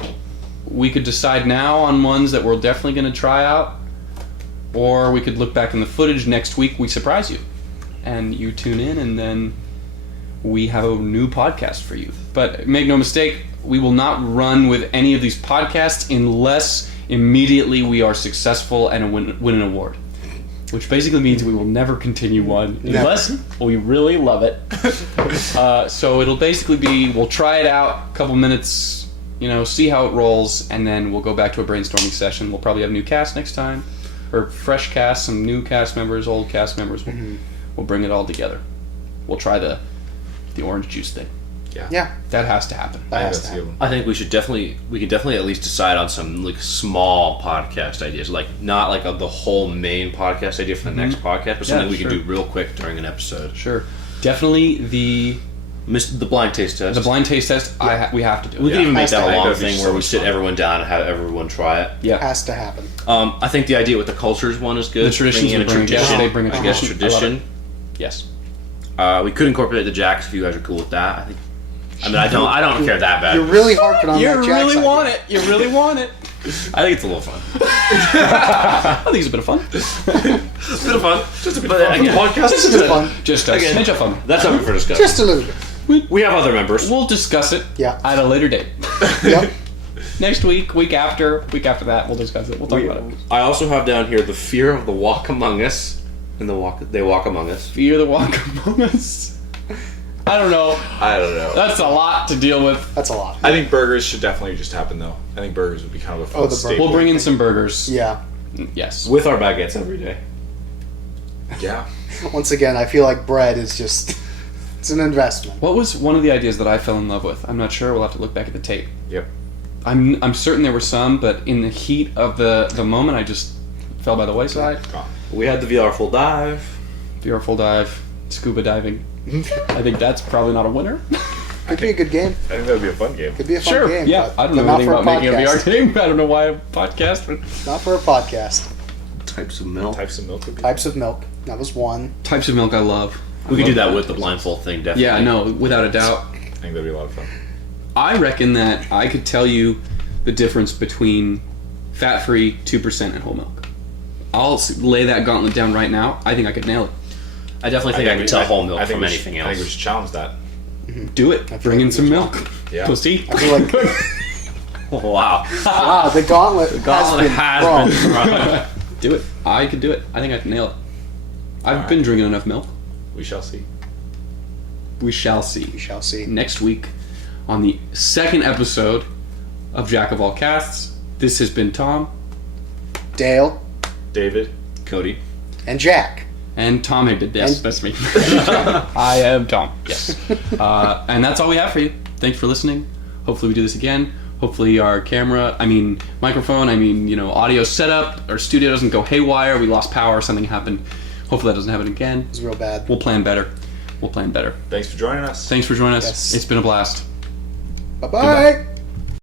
we could decide now on ones that we're definitely gonna try out, or we could look back in the footage next week. We surprise you, and you tune in, and then we have a new podcast for you. But make no mistake, we will not run with any of these podcasts unless immediately we are successful and win an award. Which basically means we will never continue one unless we really love it. So it'll basically be, we'll try it out, a couple minutes, see how it rolls, and then we'll go back to a brainstorming session. We'll probably have new cast next time, or fresh cast, some new cast members, old cast members. We'll bring it all together. We'll try the orange juice thing. Yeah. That has to happen. That has That's to a good happen. one. I think we could definitely at least decide on some like small podcast ideas, like not like the whole main podcast idea for the next podcast, but something we sure. could do real quick during an episode. Sure. Definitely the The blind taste test. blind taste test, we have to do it. We could even make Has to that a happen. long That'd be thing so where we much sit fun. everyone down and have everyone try it. Yeah. Has to happen. I think the idea with the cultures one is good. The traditions Bringing in a we bring, yes, tradition. they bring a I guess tradition. I love tradition. Yes. We could incorporate the jacks if you guys are cool with that. I don't care that bad. You're really harping on that Jack's idea. it. You really want it. I think it's a little fun. I think it's a bit of fun. It's a bit of fun. Just a bit Fun for the podcast. Just a bit of fun. Just a Again. smidge of fun. That's up for discussion. Just a little bit. We have other members. We'll discuss it Yeah. at a later date. Yep. Next week after that, we'll discuss it. We'll talk about it. I also have down here the fear of the walk among us, and they walk among us. Fear the walk among us. I don't know. I don't know. That's a lot to deal with. That's a lot. I think burgers should definitely just happen though. I think burgers would be kind of a fun Oh, the staple. We'll bring in some burgers. Yeah. Yes. With our baguettes every day. Yeah. Once again, I feel like bread is just it's an investment. What was one of the ideas that I fell in love with? I'm not sure. We'll have to look back at the tape. Yep. I'm certain there were some, but in the heat of the moment, I just fell by the wayside. Gone. We had the VR full dive. VR full dive, scuba diving. I think that's probably not a winner. Could be a good game. I think that would be a fun game. Could be a fun game. Yeah, but I don't know not anything for about making a podcast. VR game. I don't know why a podcast, but Not for a podcast. Types of milk. Types of milk would be. Types of milk. That was one. types of milk I love. We could do that with the blindfold thing, definitely. Yeah, no, without a doubt. I think that'd be a lot of fun. I reckon that I could tell you the difference between fat-free 2% and whole milk. I'll lay that gauntlet down right now. I think I could nail it. I definitely think I can tell whole milk from we anything should, I think we else. should challenge that. Do it. Bring in some milk. Yeah. Pussy. I feel like Wow. the gauntlet, Gauntlet has been thrown. thrown. Do it. I could do it. I think I can nail it. I've been drinking enough milk. We shall see. We shall see. We shall see. Next week on the second episode of Jack of All Casts. This has been Tom. Dale David. Cody. and Jack. And Tom Higdon. Yes, And- that's me. I am Tom. Yes. And that's all we have for you. Thanks for listening. Hopefully we do this again. Hopefully our microphone, audio setup, our studio doesn't go haywire. We lost power, something happened. Hopefully that doesn't happen again. It was real bad. We'll plan better. Thanks for joining us. Thanks for joining us. Yes. It's been a blast. Bye-bye.